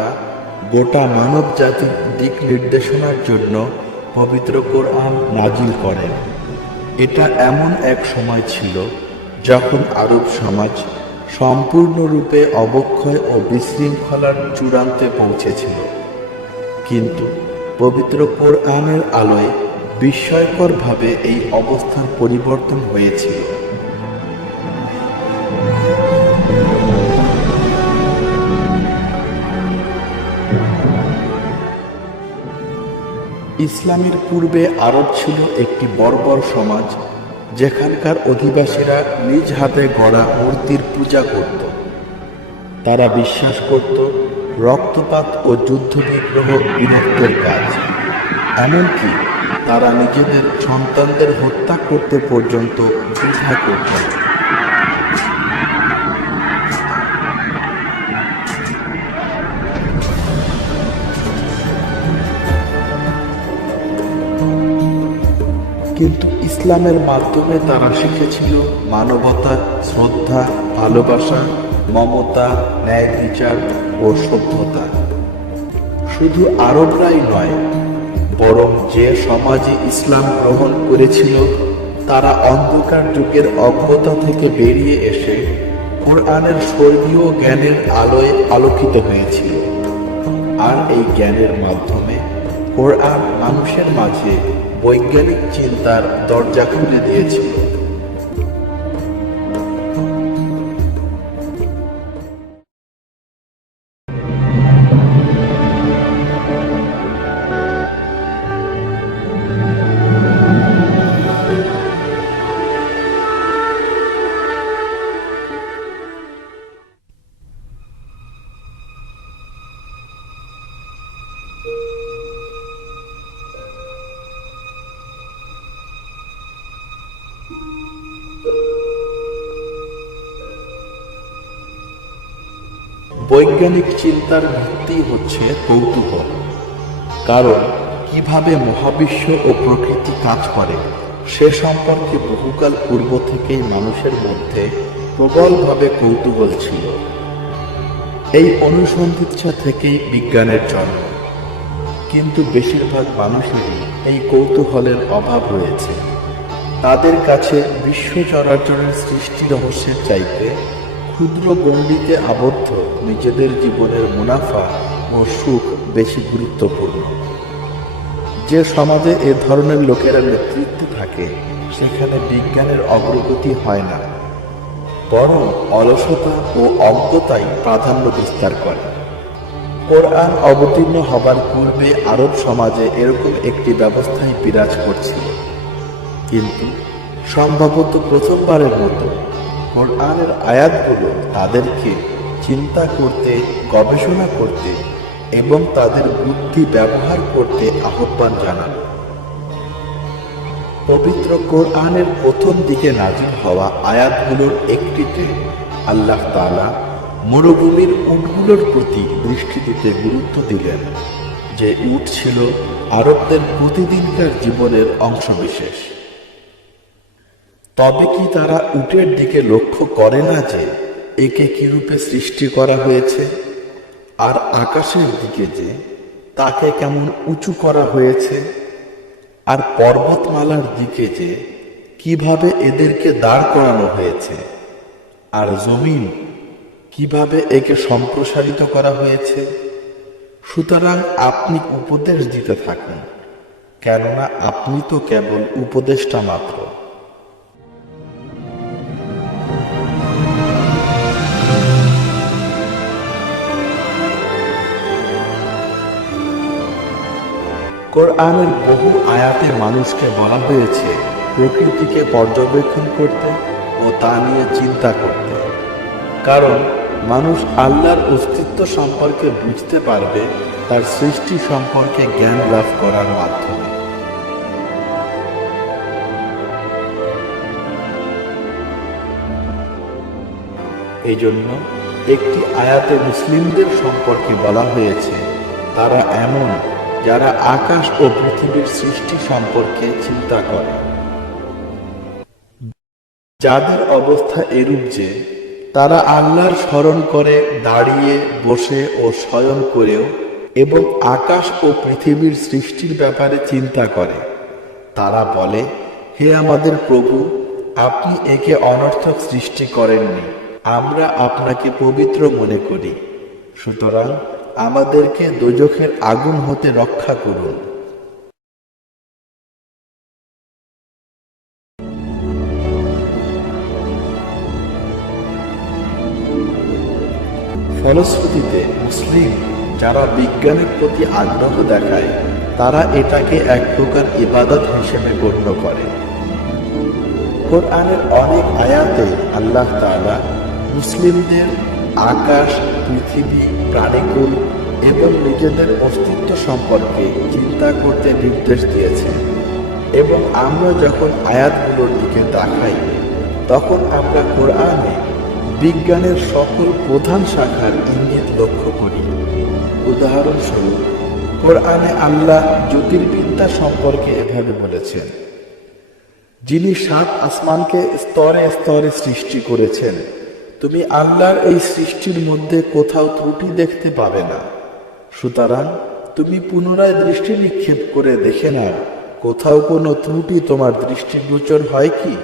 তাআলা গোটা মানব জাতির দিক নির্দেশনার জন্য পবিত্র কোরআন নাজিল করেন। এটা এমন এক সময় ছিল যখন আরব সমাজ সম্পূর্ণরূপে অবক্ষয় ও বিশৃঙ্খলার চূড়ান্তে পৌঁছেছিল। কিন্তু পবিত্র কোরআনের আলোয় বিস্ময়করভাবে এই অবস্থার পরিবর্তন হয়েছিল। ইসলামের পূর্বে আরব ছিল একটি বর্বর সমাজ, যেখানকার অধিবাসীরা নিজ হাতে গড়া মূর্তির পূজা করত। তারা বিশ্বাস করত রক্তপাত ও যুদ্ধবিগ্রহ বীরত্বের কাজ। এমনকি তারা নিজেদের সন্তানদের হত্যা করতে পর্যন্ত দ্বিধা করত না। কিন্তু ইসলামের মাধ্যমে তারা শিখেছিল মানবতা, শ্রদ্ধা, ভালোবাসা, মমতা, ন্যায় বিচার ও সভ্যতা। শুধু আরবরাই নয়, বরং যে সমাজে ইসলাম গ্রহণ করেছিল তারা অন্ধকার যুগের অজ্ঞতা থেকে বেরিয়ে এসে কোরআনের স্বর্গীয় জ্ঞানের আলোয় আলোকিত হয়েছিল। আর এই জ্ঞানের মাধ্যমে কোরআন মানুষের মাঝে বৈজ্ঞানিক চিন্তার দরজা খুলে দিয়েছিল। বৈজ্ঞানিক চিন্তার ভিত্তি হচ্ছে কৌতূহল। কারণ কিভাবে মহাবিশ্ব ও প্রকৃতি কাজ করে সে সম্পর্কে বহুকাল পূর্ব থেকেই মানুষের মধ্যে প্রবলভাবে কৌতূহল ছিল। এই অনুসন্ধিৎসা থেকেই বিজ্ঞানের জন্ম। কিন্তু বেশিরভাগ মানুষেরই এই কৌতূহলের অভাব রয়েছে। তাদের কাছে বিশ্ব চরাচরের সৃষ্টি রহস্যের চাইতে ক্ষুদ্র গণ্ডিতে আবদ্ধ নিজেদের জীবনের মুনাফা ও সুখ বেশি গুরুত্বপূর্ণ। যে সমাজে এ ধরনের লোকেরা নেতৃত্বে থাকে সেখানে বিজ্ঞানের অগ্রগতি হয় না, বরং অলসতা ও অজ্ঞতাই প্রাধান্য বিস্তার করে। কোরআন অবতীর্ণ হবার পূর্বে আরব সমাজে এরকম একটি ব্যবস্থাই বিরাজ করছিল। কিন্তু সম্ভবত প্রথমবারের মতো কোরআনের আয়াতগুলো তাদেরকে চিন্তা করতে, গবেষণা করতে এবং তাদের বুদ্ধি ব্যবহার করতে আহ্বান জানানো। পবিত্র কোরআনের প্রথম দিকে নাজিল হওয়া আয়াতগুলোর একটিতে আল্লাহ তাআলা মরুভূমির উটগুলোর প্রতি দৃষ্টি দিতে গুরুত্ব দিলেন, যে উট ছিল আরবদের প্রতিদিনকার জীবনের অংশবিশেষ। তবে কি তারা উটের দিকে লক্ষ্য করে না যে একে কিরূপে সৃষ্টি করা হয়েছে, আর আকাশের দিকে যে তাকে কেমন উঁচু করা হয়েছে, আর পর্বতমালার দিকে যে কিভাবে এদেরকে দাঁড় করানো হয়েছে, আর জমিন কিভাবে একে সম্প্রসারিত করা হয়েছে। সুতরাং আপনি উপদেশ দিতে থাকুন, কেননা আপনি তো কেবল উপদেষ্টা মাত্র। কোরআনের বহু আয়াতে মানুষকে বলা হয়েছে প্রকৃতিকে পর্যবেক্ষণ করতে ও তা নিয়ে চিন্তা করতে। কারণ মানুষ আল্লাহর অস্তিত্ব সম্পর্কে বুঝতে পারবে তার সৃষ্টি সম্পর্কে জ্ঞান লাভ করার মাধ্যমে। এই জন্য একটি আয়াতে মুসলিমদের সম্পর্কে বলা হয়েছে তারা এমন যারা আকাশ ও পৃথিবীর সৃষ্টি সম্পর্কে চিন্তা করে, যাদের অবস্থা এরূপ যে তারা আল্লাহর স্মরণ করে দাঁড়িয়ে, বসে ও শয়ন করেও, এবং আকাশ ও পৃথিবীর সৃষ্টির ব্যাপারে চিন্তা করে। তারা বলে, হে আমাদের প্রভু, আপনি একে অনর্থক সৃষ্টি করেননি, আমরা আপনাকে পবিত্র মনে করি। সুতরাং আমাদেরকে দোজখের আগুন হতে রক্ষা করুন। ফলশ্রুতিতে মুসলিম যারা বিজ্ঞানের প্রতি আগ্রহ দেখায়, তারা এটাকে এক প্রকার ইবাদত হিসেবে গণ্য করে। কোরআনের অনেক আয়াতে আল্লাহ তাআলা মুসলিমদের আকাশ, পৃথিবী, প্রাণীকুল এবং নিজেদের অস্তিত্ব সম্পর্কে চিন্তা করতে নির্দেশ দিয়েছেন। এবং আমরা যখন আয়াতগুলোর দিকে তাকাই, তখন আমরা কোরআনে বিজ্ঞানের সকল প্রধান শাখার ইঙ্গিত লক্ষ্য করি। উদাহরণস্বরূপ, কোরআনে আল্লাহ জ্যোতির্বিদ্যা সম্পর্কে এভাবে বলেছেন, যিনি 7 আসমানকে স্তরে স্তরে সৃষ্টি করেছেন, তুমি আল্লাহর এই সৃষ্টির মধ্যে কোথাও ত্রুটি দেখতে পাবে না। সুতরাং তুমি পুনরায় দৃষ্টি নিক্ষেপ করে দেখে নাও, কোথাও কোনো ত্রুটি তোমার দৃষ্টিগোচর হয় কি?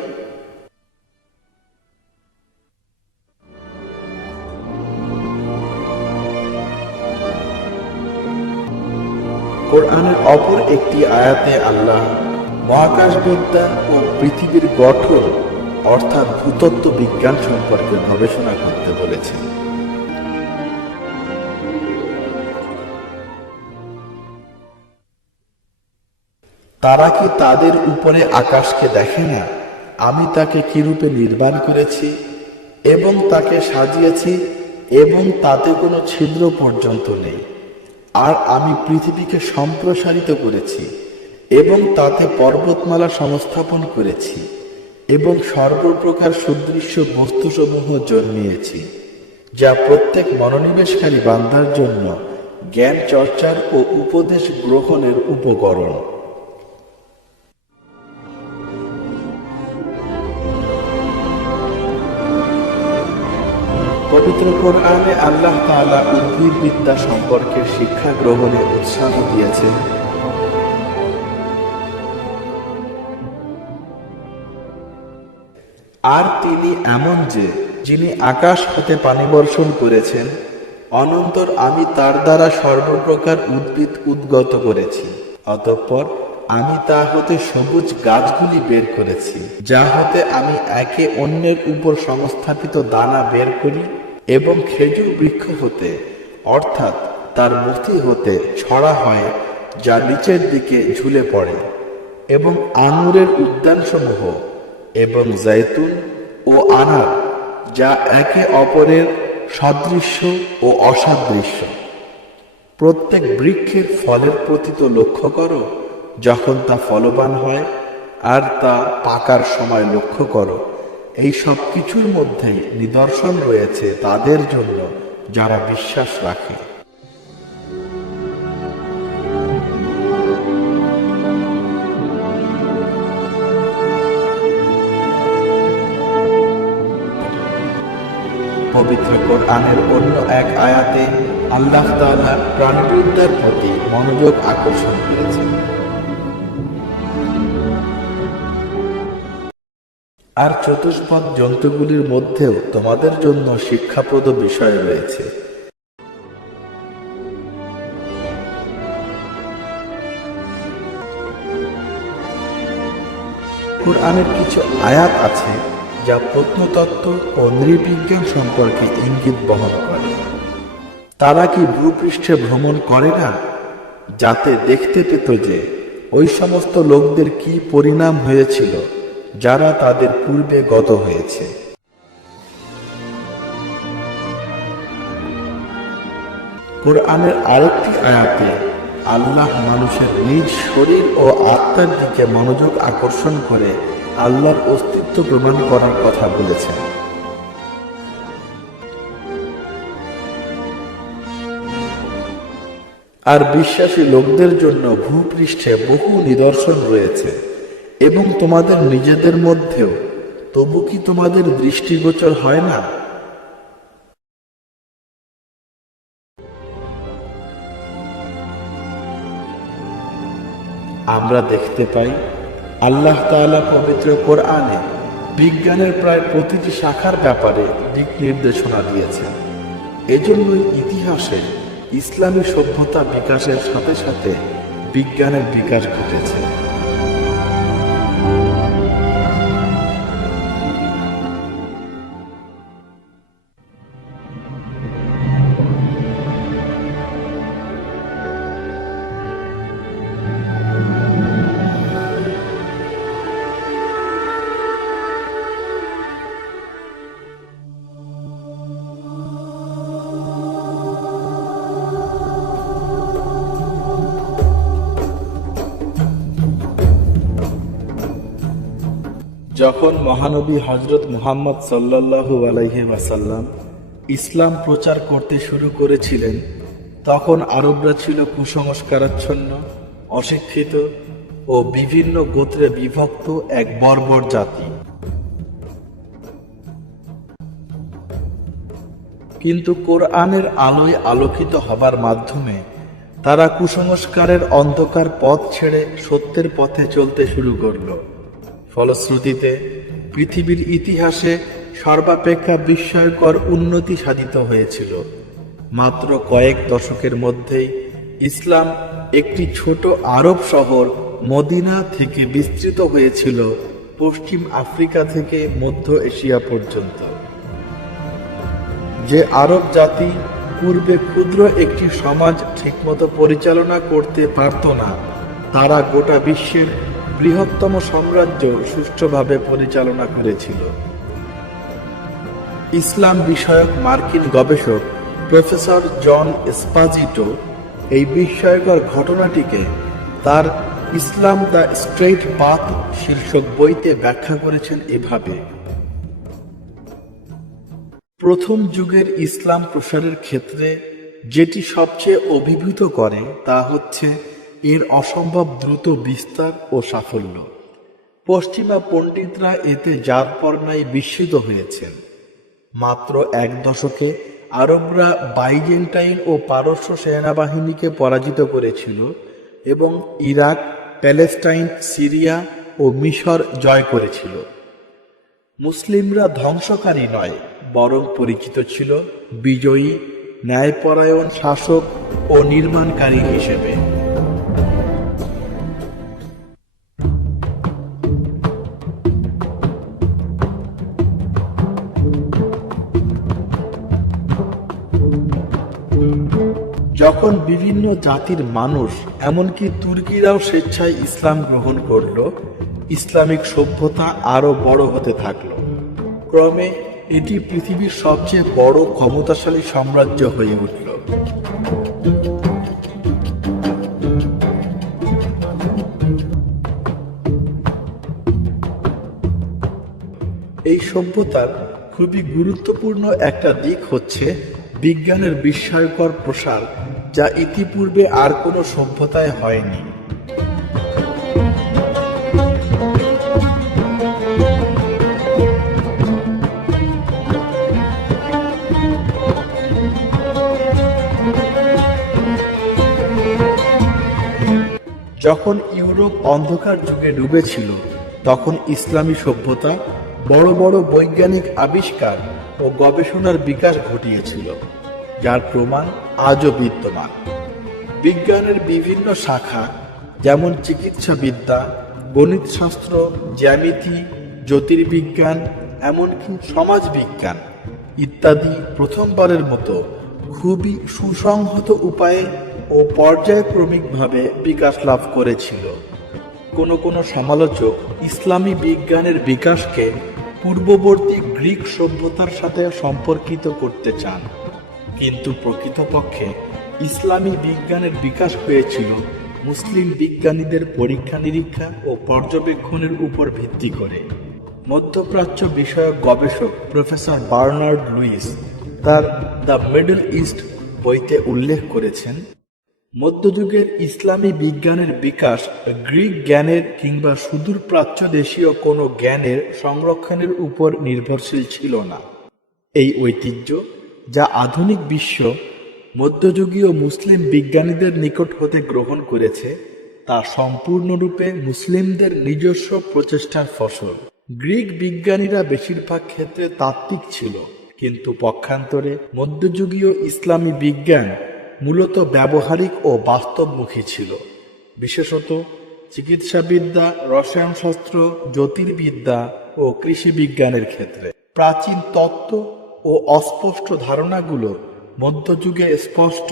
কোরআনের অপর একটি আয়াতে আল্লাহ মহাকাশবিদ্যা ও পৃথিবীর গঠন অর্থাৎ ভূতত্ত্ব বিজ্ঞান সম্পর্কে গবেষণা করতে বলেছেন। তারা কি তাদের উপরে আকাশকে দেখে না? আমি তাকে কিরূপে নির্মাণ করেছি এবং তাকে সাজিয়েছি, এবং তাতে কোনো ছিদ্র পর্যন্ত নেই। আর আমি পৃথিবীকে সম্প্রসারিত করেছি এবং তাতে পর্বতমালা সংস্থাপন করেছি এবং সর্বপ্রকার সুদৃশ্য বস্তুসমূহ জন্মিয়েছি, যা প্রত্যেক মনোনিবেশকারী বান্দার জন্য জ্ঞান চর্চার ও উপদেশ গ্রহণের উপকরণ। পবিত্র কোরআনে আল্লাহ তাআলা উদ্ভিদবিদ্যা সম্পর্কে শিক্ষা গ্রহণে উৎসাহ দিয়েছেন। আর তিনি এমন যে, যিনি আকাশ হতে পানি বর্ষণ করেছেন, অনন্তর আমি তার দ্বারা সর্বপ্রকার উদ্ভিদ উদ্গত করেছি। অতঃপর আমি তা হতে সবুজ গাছগুলি বের করেছি, যা হতে আমি একে অন্যের উপর সংস্থাপিত দানা বের করি, এবং খেজুর বৃক্ষ হতে অর্থাৎ তার মথি হতে ছড়া হয়, যা নিচের দিকে ঝুলে পড়ে, এবং আঙুরের উদ্যানসমূহ এবং জৈতুন ও আনার, যা একে অপরের সদৃশ্য ও অসাদৃশ্য। প্রত্যেক বৃক্ষের ফলের প্রতি তো লক্ষ্য করো যখন তা ফলবান হয়, আর তা পাকার সময় লক্ষ্য করো। এই সব কিছুর মধ্যেই নিদর্শন রয়েছে তাদের জন্য যারা বিশ্বাস রাখে। পবিত্র কোরআনের অন্য এক আয়াতে আল্লাহ তাআলা প্রাণবিদ্যার প্রতি মনোযোগ আকর্ষণ করেছেন। আর চতুষ্পদ জন্তুগুলির মধ্যেও তোমাদের জন্য শিক্ষাপ্রদ বিষয় রয়েছে। কোরআনের কিছু আয়াত আছে যা প্রত্নতত্ত্ব ও নৃবিজ্ঞান সম্পর্কে ইঙ্গিত বহন করে। তারা কি ভূপৃষ্ঠে ভ্রমণ করে না, যাতে দেখতে পেত যে ওই সমস্ত লোকদের কি পরিণাম হয়েছিল যারা তাদের পূর্বে গত হয়েছে। কোরআনের আরেকটি আয়াতে আল্লাহ মানুষের নিজ শরীর ও আত্মার দিকে মনোযোগ আকর্ষণ করে আল্লাহর অস্তিত্ব প্রমাণ করার কথা বলেছেন। আর বিশ্বাসী লোকদের জন্য ভূপৃষ্ঠে বহু নিদর্শন রয়েছে, এবং তোমাদের নিজেদের মধ্যেও তবু কি তোমাদের দৃষ্টিগোচর হয় না? আমরা দেখতে পাই আল্লাহ তাআলা পবিত্র কোরআনে বিজ্ঞানের প্রায় প্রতিটি শাখার ব্যাপারে দিক নির্দেশনা দিয়েছেন। এজন্যই ইতিহাসে ইসলামী সভ্যতা বিকাশের সাথে সাথে বিজ্ঞানের বিকাশ ঘটেছে। যখন মহানবী হযরত মুহাম্মদ সাল্লাল্লাহু আলাইহি ওয়াসাল্লাম ইসলাম প্রচার করতে শুরু করেছিলেন, তখন আরবরা ছিল কুসংস্কারাচ্ছন্ন, অশিক্ষিত ও বিভিন্ন গোত্রে বিভক্ত এক বর্বর জাতি। কিন্তু কোরআনের আলোয় আলোকিত হবার মাধ্যমে তারা কুসংস্কারের অন্ধকার পথ ছেড়ে সত্যের পথে চলতে শুরু করল। ফলশ্রুতিতে পৃথিবীর ইতিহাসে সর্বাপেক্ষা বিস্ময়কর উন্নতি সাধিত হয়েছিল। মাত্র কয়েক দশকের মধ্যেই ইসলাম একটি ছোট আরব শহর মদিনা থেকে বিস্তৃত হয়েছিল পশ্চিম আফ্রিকা থেকে মধ্য এশিয়া পর্যন্ত। যে আরব জাতি পূর্বে ক্ষুদ্র একটি সমাজ ঠিকমতো পরিচালনা করতে পারত না, তারা গোটা বিশ্বের বৃহত্তম সাম্রাজ্য সুষ্ঠুভাবে পরিচালনা করেছিল। ইসলাম বিষয়ক মার্কিন গবেষক প্রফেসর জন এসপাজিটো এই বিস্ময়কর ঘটনাটিকে তার ইসলাম দ্য স্ট্রেইট পাথ শীর্ষক বইতে ব্যাখ্যা করেছেন এভাবে: প্রথম যুগের ইসলাম প্রসারের ক্ষেত্রে যেটি সবচেয়ে অভিভূত করে তা হচ্ছে এর অসম্ভব দ্রুত বিস্তার ও সাফল্য। পশ্চিমা পণ্ডিতরা এতে যারপরনাই বিস্মিত হয়েছেন। মাত্র এক দশকে আরবরা বাইজেন্টাইন ও পারস্য সেনাবাহিনীকে পরাজিত করেছিল এবং ইরাক, প্যালেস্টাইন, সিরিয়া ও মিশর জয় করেছিল। মুসলিমরা ধ্বংসকারী নয়, বরং পরিচিত ছিল বিজয়ী, ন্যায়পরায়ণ শাসক ও নির্মাণকারী হিসেবে। যখন বিভিন্ন জাতির মানুষ, এমনকি তুর্কিরাও স্বেচ্ছায় ইসলাম গ্রহণ করল, ইসলামিক সভ্যতা আরো বড় হতে থাকল। ক্রমে এটি পৃথিবীর সবচেয়ে বড় ক্ষমতাশালী সাম্রাজ্য হয়ে উঠল। এই সভ্যতার খুবই গুরুত্বপূর্ণ একটা দিক হচ্ছে বিজ্ঞানের বিস্ময়কর প্রসার, যা ইতিপূর্বে আর কোনো সভ্যতায় হয়নি। যখন ইউরোপ অন্ধকার যুগে ডুবেছিল, তখন ইসলামী সভ্যতা বড় বড় বৈজ্ঞানিক আবিষ্কার ও গবেষণার বিকাশ ঘটিয়েছিল, যার প্রমাণ আজও বিদ্যমান। বিজ্ঞানের বিভিন্ন শাখা যেমন চিকিৎসাবিদ্যা, গণিতশাস্ত্র, জ্যামিতি, জ্যোতির্বিজ্ঞান, এমনকি সমাজবিজ্ঞান ইত্যাদি প্রথমবারের মতো খুবই সুসংহত উপায়ে ও পর্যায়ক্রমিকভাবে বিকাশ লাভ করেছিল। কোনো সমালোচক ইসলামী বিজ্ঞানের বিকাশকে পূর্ববর্তী গ্রিক সভ্যতার সাথে সম্পর্কিত করতে চান, কিন্তু প্রকৃতপক্ষে ইসলামী বিজ্ঞানের বিকাশ হয়েছিল মুসলিম বিজ্ঞানীদের পরীক্ষা নিরীক্ষা ও পর্যবেক্ষণের উপর ভিত্তি করে। মধ্যপ্রাচ্য বিষয়ক গবেষক প্রফেসর বার্নার্ড লুইস তার দ্য মিডল ইস্ট বইতে উল্লেখ করেছেন, মধ্যযুগের ইসলামী বিজ্ঞানের বিকাশ গ্রিক জ্ঞানের কিংবা সুদূর প্রাচ্য দেশীয় কোনো জ্ঞানের সংরক্ষণের উপর নির্ভরশীল ছিল না। এই ঐতিহ্য, যা আধুনিক বিশ্ব মধ্যযুগীয় মুসলিম বিজ্ঞানীদের নিকট হতে গ্রহণ করেছে, তা সম্পূর্ণরূপে মুসলিমদের নিজস্ব প্রচেষ্টার ফসল। গ্রিক বিজ্ঞানীরা বেশিরভাগ ক্ষেত্রে তাত্ত্বিক ছিল, কিন্তু পক্ষান্তরে মধ্যযুগীয় ইসলামী বিজ্ঞান মূলত ব্যবহারিক ও বাস্তবমুখী ছিল, বিশেষত চিকিৎসাবিদ্যা, রসায়নশাস্ত্র, জ্যোতির্বিদ্যা ও কৃষি বিজ্ঞানের ক্ষেত্রে। প্রাচীন তত্ত্ব ও অস্পষ্ট ধারণাগুলো মধ্যযুগে স্পষ্ট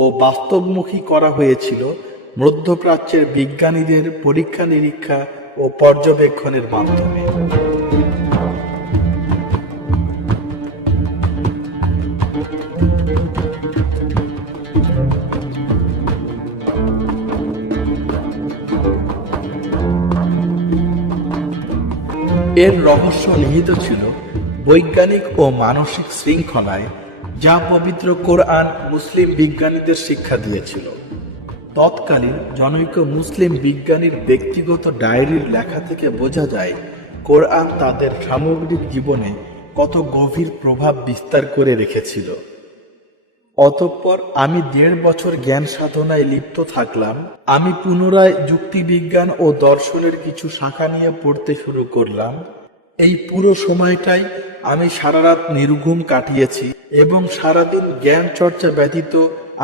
ও বাস্তবমুখী করা হয়েছিল মধ্যপ্রাচ্যের বিজ্ঞানীদের পরীক্ষা নিরীক্ষা ও পর্যবেক্ষণের মাধ্যমে। এর রহস্য নিহিত ছিল বৈজ্ঞানিক ও মানসিক শৃঙ্খলায়, যা পবিত্র কোরআন মুসলিম বিজ্ঞানীদের শিক্ষা দিয়েছিল। তৎকালীন জনৈক মুসলিম বিজ্ঞানীর ব্যক্তিগত ডায়েরির লেখা থেকে বোঝা যায় কোরআন তাদের সামগ্রিক জীবনে কত গভীর প্রভাব বিস্তার করে রেখেছিল। অতঃপর আমি 1.5 বছর জ্ঞান সাধনায় লিপ্ত থাকলাম। আমি পুনরায় যুক্তিবিজ্ঞান ও দর্শনের কিছু শাখা নিয়ে পড়তে শুরু করলাম। এই পুরো সময়টাই আমি সারা রাত নির্ঘুম কাটিয়েছি এবং সারাদিন জ্ঞান চর্চা ব্যতীত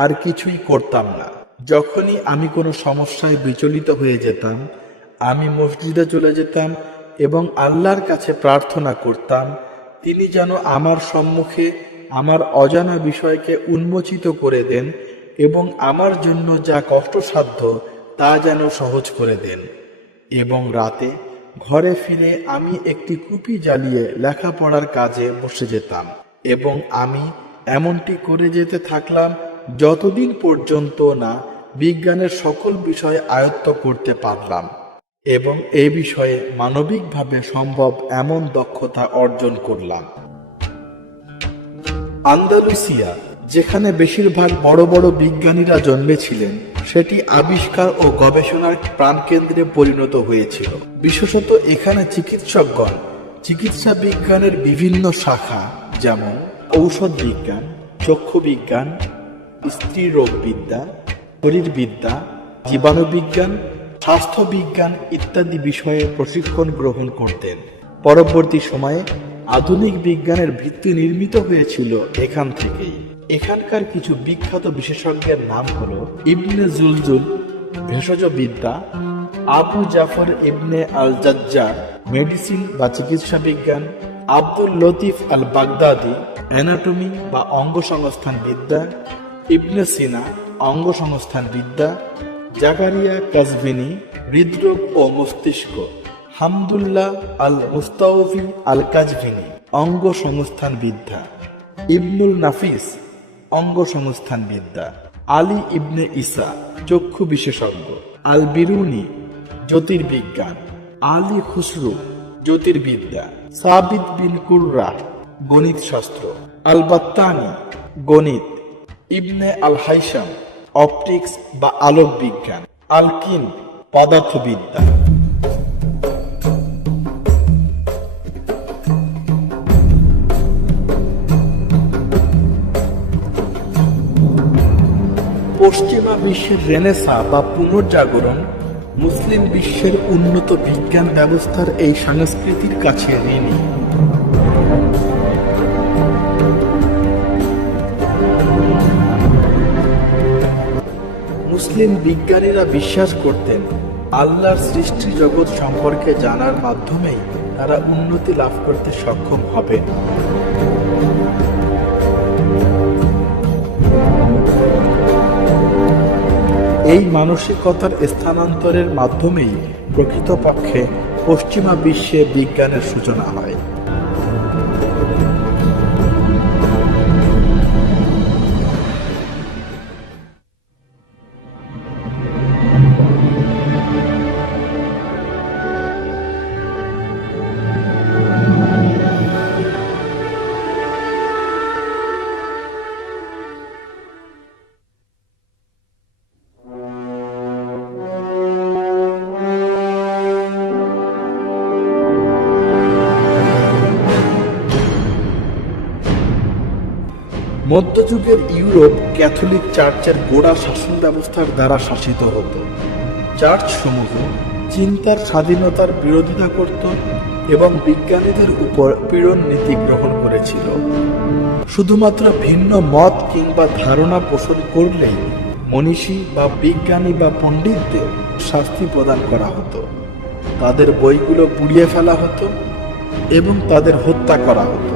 আর কিছুই করতাম না। যখনই আমি কোনো সমস্যায় বিচলিত হয়ে যেতাম, আমি মসজিদে চলে যেতাম এবং আল্লাহর কাছে প্রার্থনা করতাম তিনি যেন আমার সম্মুখে আমার অজানা বিষয়কে উন্মোচিত করে দেন এবং আমার জন্য যা কষ্টসাধ্য তা যেন সহজ করে দেন। এবং রাতে ঘরে ফিরে আমি একটি কুপি জ্বালিয়ে লেখাপড়ার কাজে বসে যেতাম এবং আমি এমনটি করে যেতে থাকলাম যতদিন পর্যন্ত না বিজ্ঞানের সকল বিষয় আয়ত্ত করতে পারলাম এবং এই বিষয়ে মানবিকভাবে সম্ভব এমন দক্ষতা অর্জন করলাম। আন্দালুসিয়া, যেখানে বেশিরভাগ বড় বড় বিজ্ঞানীরা জন্মেছিলেন, সেটি আবিষ্কার ও গবেষণার প্রাণকেন্দ্রে পরিণত হয়েছিল। বিশেষত এখানে চিকিৎসকগণ চিকিৎসা বিজ্ঞানের বিভিন্ন শাখা, যেমন ঔষধ বিজ্ঞান, চক্ষু বিজ্ঞান, স্ত্রীরোগবিদ্যা, শরীরবিদ্যা, জীবাণুবিজ্ঞান, স্বাস্থ্য বিজ্ঞান ইত্যাদি বিষয়ে প্রশিক্ষণ গ্রহণ করতেন। পরবর্তী সময়ে আধুনিক বিজ্ঞানের ভিত্তি নির্মিত হয়েছিল এখান থেকেই। এখানকার কিছু বিখ্যাত বিশেষজ্ঞের নাম হল ইবনে জুলজুল ভেষজবিদ্যা, আবু জাফর ইবনে আল জাজ্জার মেডিসিন বা চিকিৎসা বিজ্ঞান, আব্দুল লতিফ আল বাগদাদি অ্যানাটমি বা অঙ্গসংস্থান বিদ্যা, ইবনে সিনা অঙ্গসংস্থান বিদ্যা, জাকারিয়া কাজভিনি হৃদরোগ ও মস্তিষ্ক, হামদুল্লাহ আল মুস্তাওফি আল কাজভিনি অঙ্গসংস্থান বিদ্যা, ইবনুল নাফিস অঙ্গসংস্থান বিদ্যা, আলী ইবনে ইসা চক্ষু বিশেষজ্ঞ, আল বিরুনি জ্যোতির্বিজ্ঞান, আলী খুসরু জ্যোতির্বিদ্যা, সাবিত বিন কুররা গণিত শাস্ত্র, আল বাত্তানি গণিত, ইবনে আল হাইসাম অপটিক্স বা আলোক বিজ্ঞান, আল কিন পদার্থবিদ্যা। পশ্চিমা বিশ্বের রেনেসাঁ বা পুনর্জাগরণ মুসলিম বিশ্বের উন্নত বিজ্ঞান ব্যবস্থার এই সংস্কৃতির কাছে ঋণী। মুসলিম বিজ্ঞানীরা বিশ্বাস করতেন আল্লাহর সৃষ্টি জগৎ সম্পর্কে জানার মাধ্যমেই তারা উন্নতি লাভ করতে সক্ষম হবেন। এই মানসিকতার স্থানান্তরের মাধ্যমেই প্রকৃতপক্ষে পশ্চিমা বিশ্বে বিজ্ঞানের সূচনা হয়। মধ্যযুগের ইউরোপ ক্যাথলিক চার্চের গোড়া শাসন ব্যবস্থার দ্বারা শাসিত হতো। চার্চসমূহ চিন্তার স্বাধীনতার বিরোধিতা করত এবং বিজ্ঞানীদের উপর পীড়ন নীতি গ্রহণ করেছিল। শুধুমাত্র ভিন্ন মত কিংবা ধারণা পোষণ করলেই মনীষী বা বিজ্ঞানী বা পণ্ডিতদের শাস্তি প্রদান করা হতো, তাদের বইগুলো পুড়িয়ে ফেলা হতো এবং তাদের হত্যা করা হতো।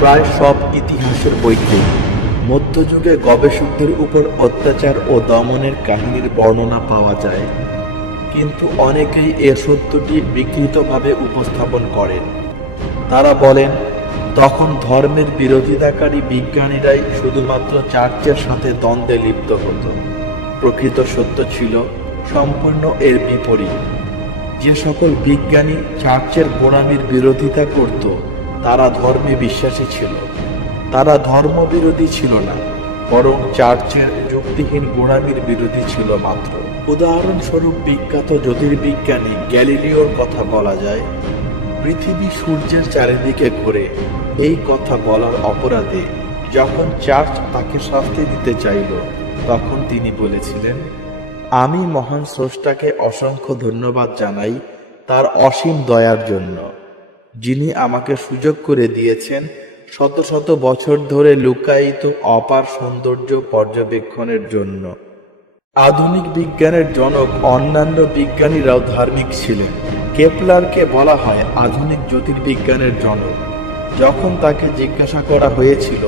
প্রায় সব ইতিহাসের বইতে মধ্যযুগে গবেষকদের উপর অত্যাচার ও দমনের কাহিনীর বর্ণনা পাওয়া যায়, কিন্তু অনেকেই এর সত্যটি বিকৃতভাবে উপস্থাপন করেন। তারা বলেন তখন ধর্মের বিরোধিতাকারী বিজ্ঞানীরাই শুধুমাত্র চার্চের সাথে দ্বন্দ্বে লিপ্ত হতো। প্রকৃত সত্য ছিল সম্পূর্ণ এর বিপরীত। যে সকল বিজ্ঞানী চার্চের গোঁড়ামির বিরোধিতা করত তারা ধর্মে বিশ্বাসী ছিল। তারা ধর্মবিরোধী ছিল না, বরং চার্চের যুক্তিহীন গোঁড়ামির বিরোধী ছিল মাত্র। উদাহরণস্বরূপ বিখ্যাত জ্যোতির্বিজ্ঞানী গ্যালিলিওর কথা বলা যায়। পৃথিবী সূর্যের চারিদিকে ঘোরে এই কথা বলার অপরাধে যখন চার্চ তাকে শাস্তি দিতে চাইল, তখন তিনি বলেছিলেন, আমি মহান স্রষ্টাকে অসংখ্য ধন্যবাদ জানাই তার অসীম দয়ার জন্য, যিনি আমাকে সুযোগ করে দিয়েছেন শত শত বছর ধরে লুকায়িত অপার সৌন্দর্য পর্যবেক্ষণের জন্য। আধুনিক বিজ্ঞানের জনক অন্যান্য বিজ্ঞানীরাও ধার্মিক ছিলেন। কেপলারকে বলা হয় আধুনিক জ্যোতির্বিজ্ঞানের জনক। যখন তাকে জিজ্ঞাসা করা হয়েছিল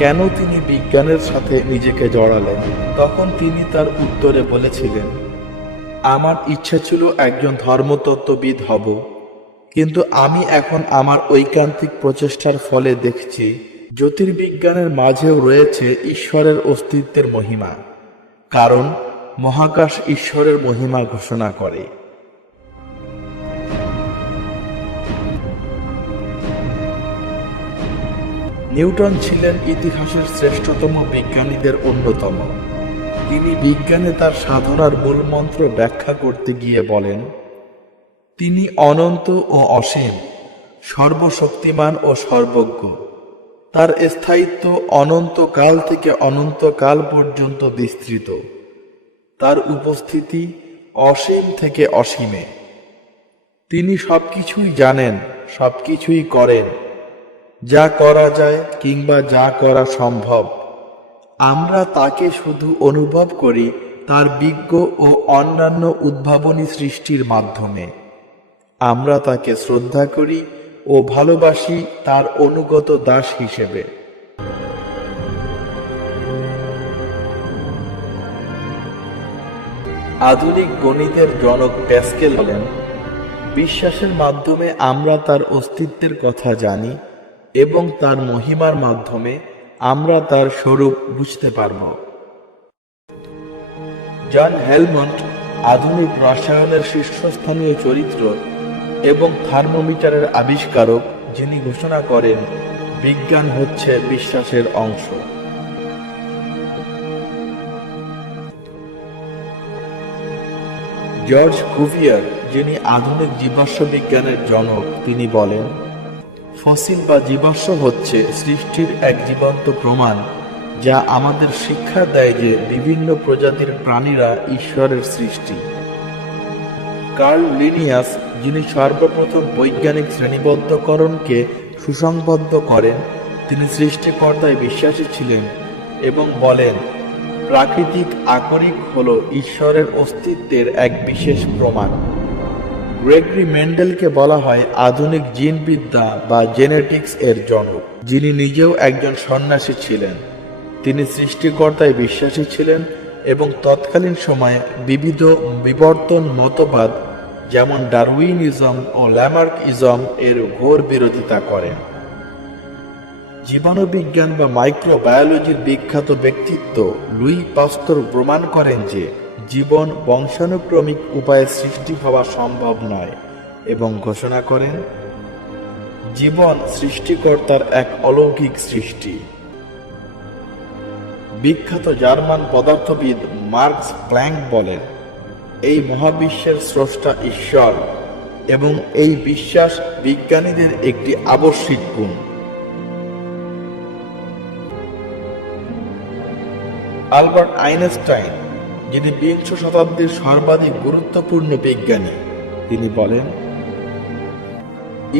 কেন তিনি বিজ্ঞানের সাথে নিজেকে জড়ালেন, তখন তিনি তার উত্তরে বলেছিলেন, আমার ইচ্ছা ছিল একজন ধর্মতত্ত্ববিদ হব, কিন্তু আমি এখন আমার ঐকান্তিক প্রচেষ্টার ফলে দেখছি জ্যোতির্বিজ্ঞানের মাঝেও রয়েছে ঈশ্বরের অস্তিত্বের মহিমা, কারণ মহাকাশ ঈশ্বরের মহিমা ঘোষণা করে। নিউটন ছিলেন ইতিহাসের শ্রেষ্ঠতম বিজ্ঞানীদের অন্যতম। তিনি বিজ্ঞানে তার সাধনার মূলমন্ত্র ব্যাখ্যা করতে গিয়ে বলেন, তিনি অনন্ত ও অসীম, সর্বশক্তিমান ও সর্বজ্ঞ। তার স্থায়িত্ব অনন্তকাল থেকে অনন্তকাল পর্যন্ত বিস্তৃত। তার উপস্থিতি অসীম থেকে অসীমে। তিনি সবকিছুই জানেন, সবকিছুই করেন, যা করা যায় কিংবা যা করা সম্ভব। আমরা তাকে শুধু অনুভব করি তার বিজ্ঞ ও অন্যান্য উদ্ভাবনী সৃষ্টির মাধ্যমে। আমরা তাকে শ্রদ্ধা করি ও ভালোবাসি তার অনুগত দাস হিসেবে। আধুনিক গণিতের জনক প্যাসকেল বলেন, বিশ্বাসের মাধ্যমে আমরা তার অস্তিত্বের কথা জানি এবং তার মহিমার মাধ্যমে আমরা তার স্বরূপ বুঝতে পারব। জন হেলমন্ট আধুনিক রসায়নের শীর্ষস্থানীয় চরিত্র এবং থার্মোমিটারের আবিষ্কারক, যিনি ঘোষণা করেন বিজ্ঞান হচ্ছে বিশ্বাসের অংশ। জর্জ কুভিয়ার, যিনি আধুনিক জীবাশ্ম বিজ্ঞানের জনক, তিনি বলেন, ফসিল বা জীবাশ্ম হচ্ছে সৃষ্টির এক জীবন্ত প্রমাণ, যা আমাদের শিক্ষা দেয় যে বিভিন্ন প্রজাতির প্রাণীরা ঈশ্বরের সৃষ্টি। কার্ল লিনিয়াস, যিনি সর্বপ্রথম বৈজ্ঞানিক শ্রেণীবদ্ধকরণকে সুসংবদ্ধ করেন, তিনি সৃষ্টিকর্তায় বিশ্বাসী ছিলেন এবং বলেন, প্রাকৃতিক আকরিক হল ঈশ্বরের অস্তিত্বের এক বিশেষ প্রমাণ। গ্রেগরি মেন্ডেলকে বলা হয় আধুনিক জিনবিদ্যা বা জেনেটিক্স এর জনক, যিনি নিজেও একজন সন্ন্যাসী ছিলেন। তিনি সৃষ্টিকর্তায় বিশ্বাসী ছিলেন এবং তৎকালীন সময়ে বিবিধ বিবর্তন মতবাদ যেমন ডারউইনিজম ও ল্যামার্কিজম এর ঘোর বিরোধিতা করেন। জীবাণুবিজ্ঞান বা মাইক্রোবায়োলজির বিখ্যাত ব্যক্তিত্ব লুই পাস্তুর প্রমাণ করেন যে জীবন বংশানুক্রমিক উপায়ে সৃষ্টি হওয়া সম্ভব নয় এবং ঘোষণা করেন, জীবন সৃষ্টিকর্তার এক অলৌকিক সৃষ্টি। বিখ্যাত জার্মান পদার্থবিদ মার্কস প্ল্যাঙ্ক বলেন, এই মহাবিশ্বের স্রষ্টা ঈশ্বর এবং এই বিশ্বাস বিজ্ঞানীদের একটি আবশ্যিক গুণ। আলবার্ট আইনস্টাইন, যিনি বিংশ শতাব্দীর সর্বাধিক গুরুত্বপূর্ণ বিজ্ঞানী, তিনি বলেন,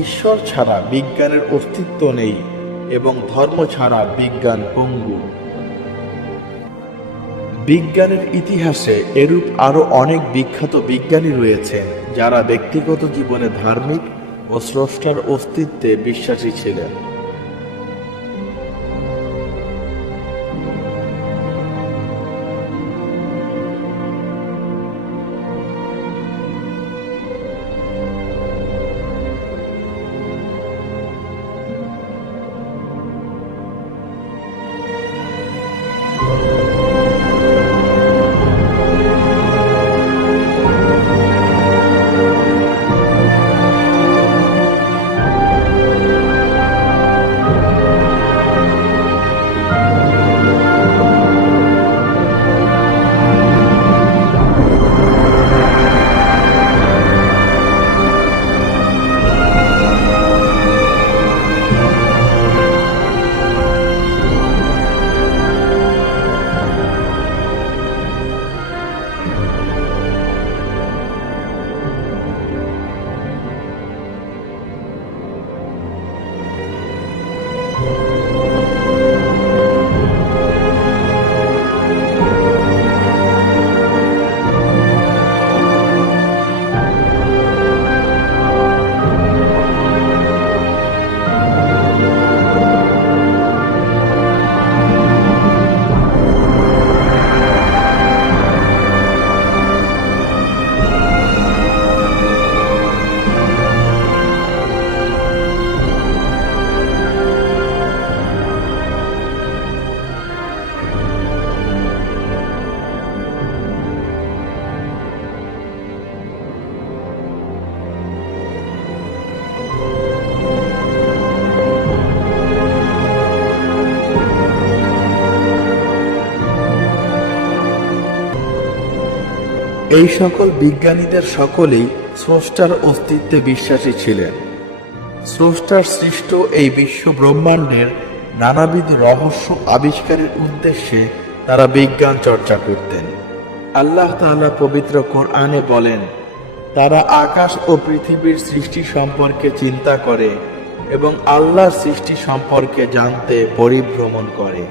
ঈশ্বর ছাড়া বিজ্ঞানের অস্তিত্ব নেই এবং ধর্ম ছাড়া বিজ্ঞান পঙ্গু। বিজ্ঞানের ইতিহাসে এরূপ আরো অনেক বিখ্যাত বিজ্ঞানী রয়েছেন যারা ব্যক্তিগত জীবনে ধার্মিক ও স্রষ্টার অস্তিত্বে বিশ্বাসী ছিলেন। এই সকল বিজ্ঞানীদের সকলেই স্রষ্টার অস্তিত্বে বিশ্বাসী ছিলেন। স্রষ্টার সৃষ্ট এই বিশ্ব ব্রহ্মাণ্ডের নানাবিধ রহস্য আবিষ্কারের উদ্দেশ্যে তারা বিজ্ঞান চর্চা করতেন। আল্লাহ তাআলা পবিত্র কোরআনে বলেন, তারা আকাশ ও পৃথিবীর সৃষ্টি সম্পর্কে চিন্তা করে এবং আল্লাহর সৃষ্টি সম্পর্কে জানতে পরিভ্রমণ করে।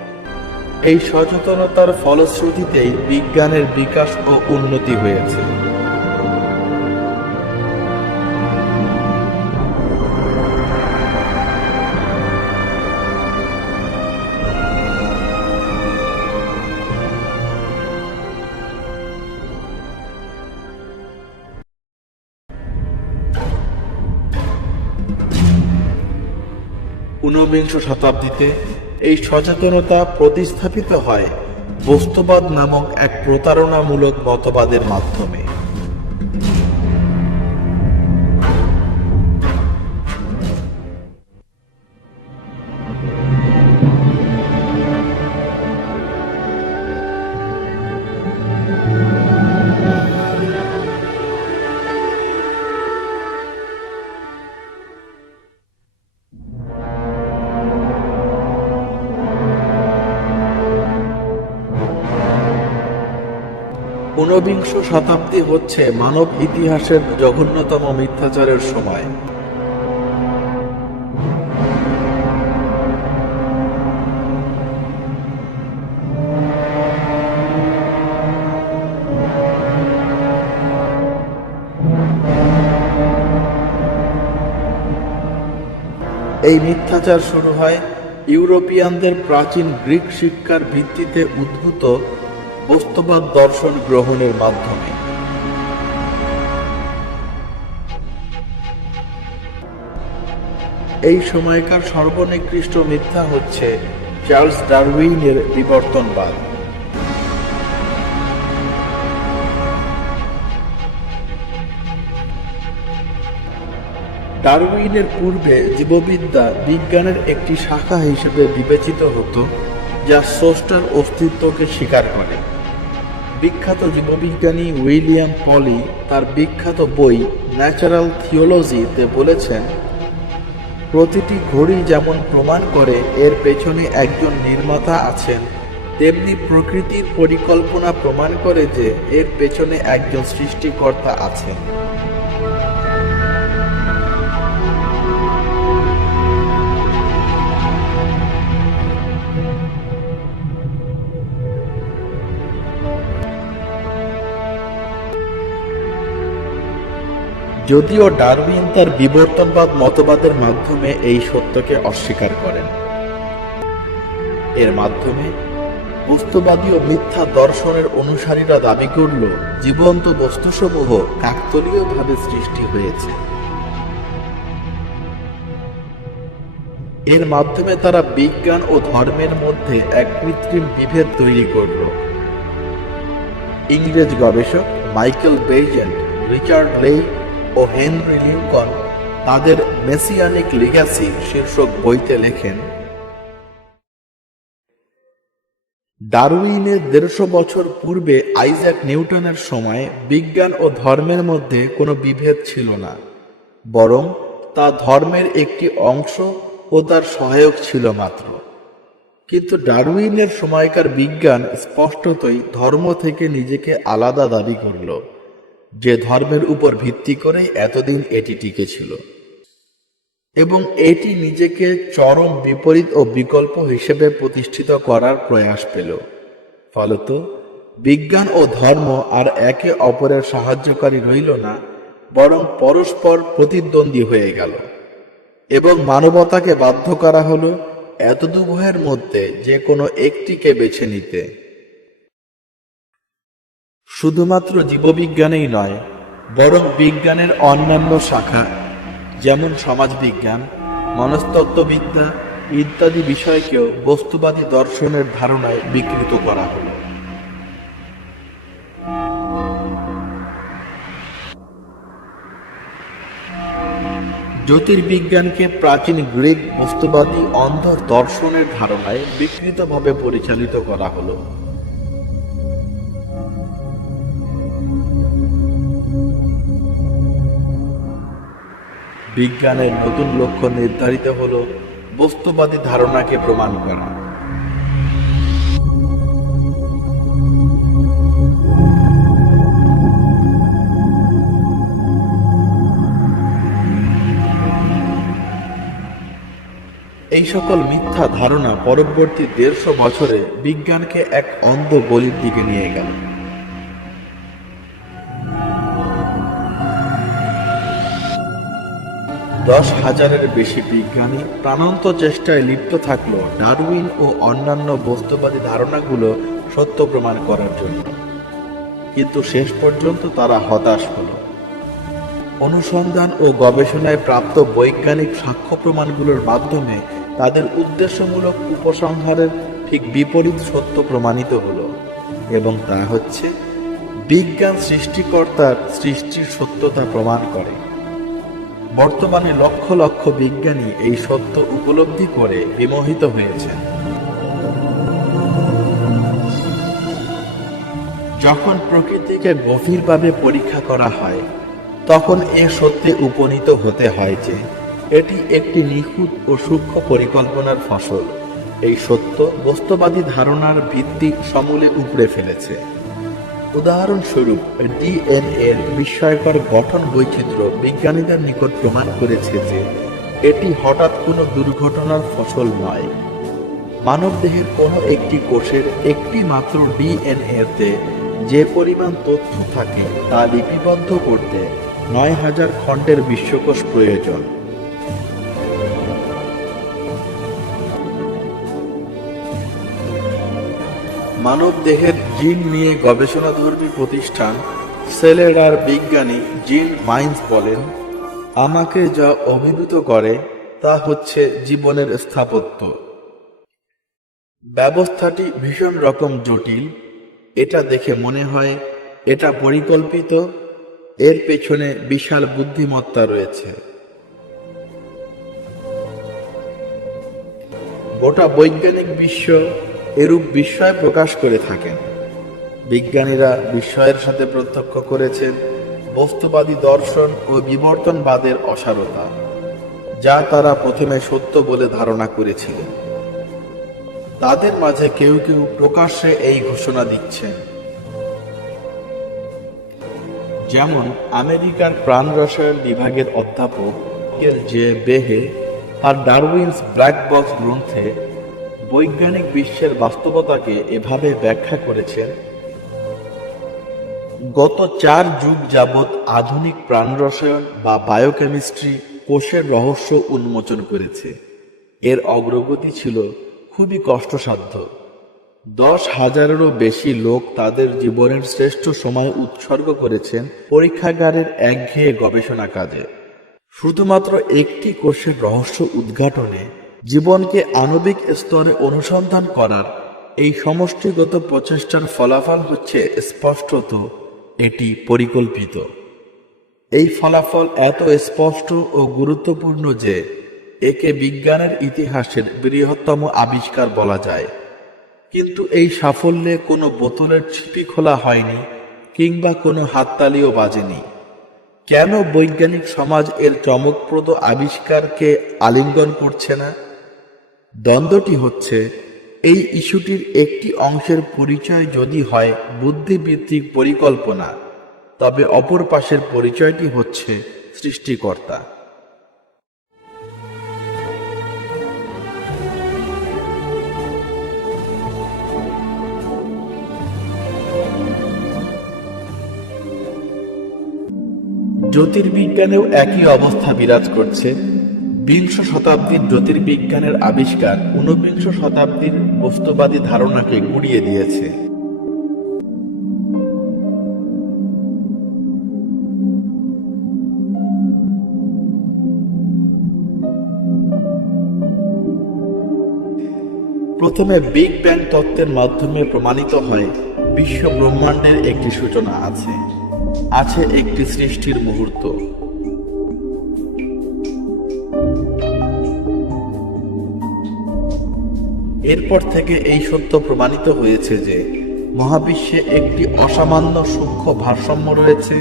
এই সচেতনতার ফলশ্রুতিতেই বিজ্ঞানের বিকাশ ও উন্নতি হয়েছে। ঊনবিংশ শতাব্দীতে এই সচেতনতা প্রতিস্থাপিত হয় বস্তুবাদ নামক এক প্রতারণামূলক মতবাদের মাধ্যমে। ঊনবিংশ শতাব্দী হচ্ছে মানব ইতিহাসের জঘন্যতম মিথ্যাচারের সময়। এই মিথ্যাচার শুরু হয় ইউরোপিয়ানদের প্রাচীন গ্রিক শিক্ষার ভিত্তিতে উদ্ভূত বস্তুবাদ দর্শন গ্রহণের মাধ্যমে। এই সময়কার সর্বনিকৃষ্ট মিথ্যা হচ্ছে চার্লস ডারউইনের বিবর্তনবাদ। ডারউইনের পূর্বে জীববিদ্যা বিজ্ঞানের একটি শাখা হিসেবে বিবেচিত হতো, যা স্রষ্টার অস্তিত্বকে স্বীকার করে। বিখ্যাত জীববিজ্ঞানী উইলিয়াম পলি তার বিখ্যাত বই ন্যাচারাল থিওলজিতে বলেছেন, প্রতিটি ঘড়ি যেমন প্রমাণ করে এর পেছনে একজন নির্মাতা আছেন, তেমনি প্রকৃতির পরিকল্পনা প্রমাণ করে যে এর পেছনে একজন সৃষ্টিকর্তা আছেন। যদিও ডারউইন তার বিবর্তনবাদ মতবাদের মাধ্যমে এই সত্যকে অস্বীকার করেন। এর মাধ্যমে বস্তুবাদী ও মিথ্যা দর্শনের অনুসারীরা দাবি করল জীবন্ত বস্তুসমূহ কাকতালীয়ভাবে সৃষ্টি হয়েছে। এর মাধ্যমে তারা বিজ্ঞান ও ধর্মের মধ্যে এক কৃত্রিম বিভেদ তৈরি করল। ইংরেজ গবেষক মাইকেল বেজেন্ট, রিচার্ড লেই ও হেনরি লিঙ্কন তাদের মেসিয়ানিক লিগ্যাসি শীর্ষক বইতে লেখেন, ডারউইনের ১৫০ বছর পূর্বে আইজ্যাক নিউটনের সময়ে বিজ্ঞান ও ধর্মের মধ্যে কোনো বিভেদ ছিল না, বরং তা ধর্মের একটি অংশ ও তার সহায়ক ছিল মাত্র। কিন্তু ডারউইনের সময়কার বিজ্ঞান স্পষ্টতই ধর্ম থেকে নিজেকে আলাদা দাবি করল, যে ধর্মের উপর ভিত্তি করেই এতদিন এটি টিকে ছিল, এবং এটি নিজেকে চরম বিপরীত ও বিকল্প হিসেবে প্রতিষ্ঠিত করার প্রয়াস পেল। ফলত বিজ্ঞান ও ধর্ম আর একে অপরের সাহায্যকারী রইল না, বরং পরস্পর প্রতিদ্বন্দ্বী হয়ে গেল, এবং মানবতাকে বাধ্য করা হলো এতদুভয়ের মধ্যে যে কোনো একটিকে বেছে নিতে। শুধুমাত্র জীববিজ্ঞানেই নয়, বরং বিজ্ঞানের অন্যান্য শাখা যেমন সমাজবিজ্ঞান, মনস্তত্ত্ববিদ্যা ইত্যাদি বিষয়কেও বস্তুবাদী দর্শনের ধারণায় বিকৃত করা হলো। জ্যোতির্বিজ্ঞানকে প্রাচীন গ্রিক বস্তুবাদী অন্ধ দর্শনের ধারণায় বিকৃতভাবে পরিচালিত করা হলো। বিজ্ঞানের নতুন লক্ষ্য নির্ধারিত হলো বস্তুবাদী ধারণাকে প্রমাণ করা। এই সকল মিথ্যা ধারণা পরবর্তী ১৫০ বছরে বিজ্ঞানকে এক অন্ধ গলির দিকে নিয়ে গেল। ১০,০০০-এর বেশি বিজ্ঞানী প্রাণান্ত চেষ্টায় লিপ্ত থাকলো ডারউইন ও অন্যান্য বস্তুবাদী ধারণাগুলো সত্য প্রমাণ করার জন্য, কিন্তু শেষ পর্যন্ত তারা হতাশ হলো। অনুসন্ধান ও গবেষণায় প্রাপ্ত বৈজ্ঞানিক সাক্ষ্য প্রমাণগুলোর মাধ্যমে তাদের উদ্দেশ্যমূলক উপসংহারের ঠিক বিপরীত সত্য প্রমাণিত হলো, এবং তা হচ্ছে বিজ্ঞান সৃষ্টিকর্তার সৃষ্টির সত্যতা প্রমাণ করে। বর্তমানে লক্ষ লক্ষ বিজ্ঞানী এই সত্য উপলব্ধি করে বিমোহিত হয়েছেন। যখন প্রকৃতিকে গভীরভাবে পরীক্ষা করা হয়, তখন এ সত্যে উপনীত হতে হয় যে এটি একটি নিখুঁত ও সূক্ষ্ম পরিকল্পনার ফসল। এই সত্য বস্তুবাদী ধারণার ভিত্তি সমূলে উপড়ে ফেলেছে। উদাহরণস্বরূপ, ডিএনএর বিস্ময়কর গঠন বৈচিত্র্য বিজ্ঞানীদের নিকট প্রমাণ করেছে যে এটি হঠাৎ কোনো দুর্ঘটনার ফসল নয়। মানবদেহের কোনো একটি কোষের একটি মাত্র ডিএনএতে যে পরিমাণ তথ্য থাকে তা লিপিবদ্ধ করতে ৯,০০০ খণ্ডের বিশ্বকোষ প্রয়োজন। মানবদেহের জিন নিয়ে গবেষণাধর্মী প্রতিষ্ঠান সেলেরার বিজ্ঞানী জিন মাইন্স বলেন, আমাকে যা অভিভূত করে তা হচ্ছে জীবনের স্থাপত্য। ব্যবস্থাটি ভীষণ রকম জটিল। এটা দেখে মনে হয় এটা পরিকল্পিত, এর পেছনে বিশাল বুদ্ধিমত্তা রয়েছে। গোটা বৈজ্ঞানিক বিশ্ব এরূপ বিস্ময় প্রকাশ করে থাকেন। বিজ্ঞানীরা বিস্ময়ের সাথে প্রত্যক্ষ করেছেন বস্তুবাদী দর্শন ও বিবর্তনবাদের অসারতা, যা তারা প্রথমে সত্য বলে ধারণা করেছিলেন। তাদের মাঝে কেউ কেউ প্রকাশ্যে এই ঘোষণা দিচ্ছে, যেমন আমেরিকার প্রাণ রসায়ন বিভাগের অধ্যাপক জে বেহে তার ডারউইনস ব্ল্যাক বক্স গ্রন্থে বৈজ্ঞানিক বিশ্বের বাস্তবতাকে এভাবে ব্যাখ্যা করেছেন: গত 4 যুগ যাবৎ আধুনিক প্রাণ রসায়ন বা বায়োকেমিস্ট্রি কোষের রহস্য উন্মোচন করেছে। এর অগ্রগতি ছিল খুবই কষ্টসাধ্য। 10,000-এরও বেশি লোক তাদের জীবনের শ্রেষ্ঠ সময় উৎসর্গ করেছেন পরীক্ষাগারের একঘেয়ে গবেষণা কাজে। শুধুমাত্র একটি কোষের রহস্য উদ্ঘাটনে জীবনকে আণবিক স্তরে অনুসন্ধান করার এই সমষ্টিগত প্রচেষ্টার ফলাফল হচ্ছে স্পষ্টত এটি পরিকল্পিত। এই ফলাফল এত স্পষ্ট ও গুরুত্বপূর্ণ যে একে বিজ্ঞানের ইতিহাসের বৃহত্তম আবিষ্কার বলা যায়। কিন্তু এই সাফল্যে কোনো বোতলের ছিপি খোলা হয়নি কিংবা কোনো হাততালিও বাজেনি। কেন বৈজ্ঞানিক সমাজ এর চমকপ্রদ আবিষ্কারকে আলিঙ্গন করছে না? দ্বন্দ্বটি হচ্ছে, এই ইস্যুটির একটি অংশের পরিচয় যদি হয় বুদ্ধিবৃত্তিক পরিকল্পনা, তবে অপর পাশের পরিচয়টি হচ্ছে সৃষ্টিকর্তা। জ্যোতির্বিজ্ঞানেও একই অবস্থা বিরাজ করছে। 20 শতাব্দীর জ্যোতির্বিজ্ঞানের আবিষ্কার 19 শতাব্দীর বস্তুবাদী ধারণাকে গুঁড়িয়ে দিয়েছে। প্রথমে বিগ ব্যাং তত্ত্বের মাধ্যমে প্রমাণিত হয় বিশ্ব ব্রহ্মাণ্ডের একটি সূচনা আছে একটি সৃষ্টির মুহূর্ত। এরপর থেকে এই সত্য প্রমাণিত হয়েছে যে মহাবিশ্বে একটি অসামান্য সূক্ষ্ম ভারসাম্য রয়েছে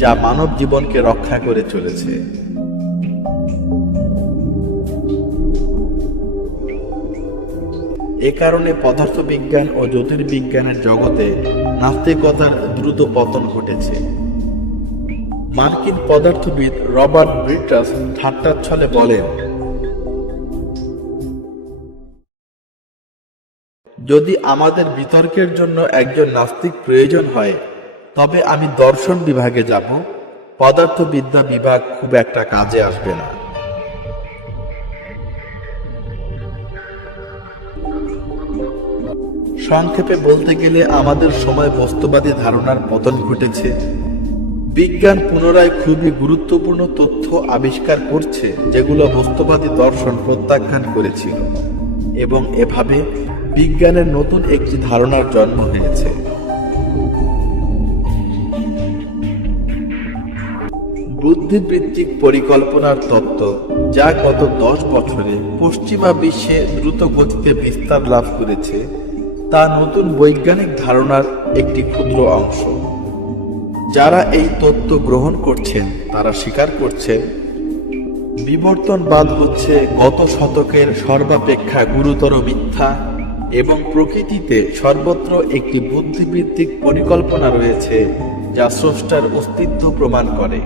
যা মানব জীবনকে রক্ষা করে চলেছে। এ কারণে পদার্থবিজ্ঞান ও জ্যোতির্বিজ্ঞানের জগতে নাস্তিকতার দ্রুত পতন ঘটেছে। মার্কিন পদার্থবিদ রবার্ট ব্রিটাস ঠাট্টার ছলে বলেন, যদি আমাদের বিতর্কের জন্য একজন নাস্তিক প্রয়োজন হয় তবে আমি দর্শন বিভাগে যাব, পদার্থবিদ্যা বিভাগ খুব একটা কাজে আসবে না। সংক্ষেপে বলতে গেলে আমাদের সময় বস্তুবাদী ধারণার পতন ঘটেছে। বিজ্ঞান পুনরায় খুবই গুরুত্বপূর্ণ তথ্য আবিষ্কার করছে যেগুলো বস্তুবাদী দর্শন প্রত্যাখ্যান করেছিল, এবং এভাবে বিজ্ঞানের নতুন একটি ধারণার জন্ম হয়েছে। বুদ্ধিবৃত্তিক পরিকল্পনার তত্ত্ব, যা গত 10 বছরে পশ্চিমা বিশ্বে দ্রুত গতিতে বিস্তার লাভ করেছে, তা নতুন বৈজ্ঞানিক ধারণার একটি ক্ষুদ্র অংশ। যারা এই তত্ত্ব গ্রহণ করছেন তারা স্বীকার করছেন বিবর্তনবাদ হচ্ছে গত শতকের সর্বাপেক্ষা গুরুতর মিথ্যা, এবং প্রকৃতিতে সর্বত্র একটি বুদ্ধিবৃত্তিক পরিকল্পনা রয়েছে যা স্রষ্টার অস্তিত্ব প্রমাণ করে।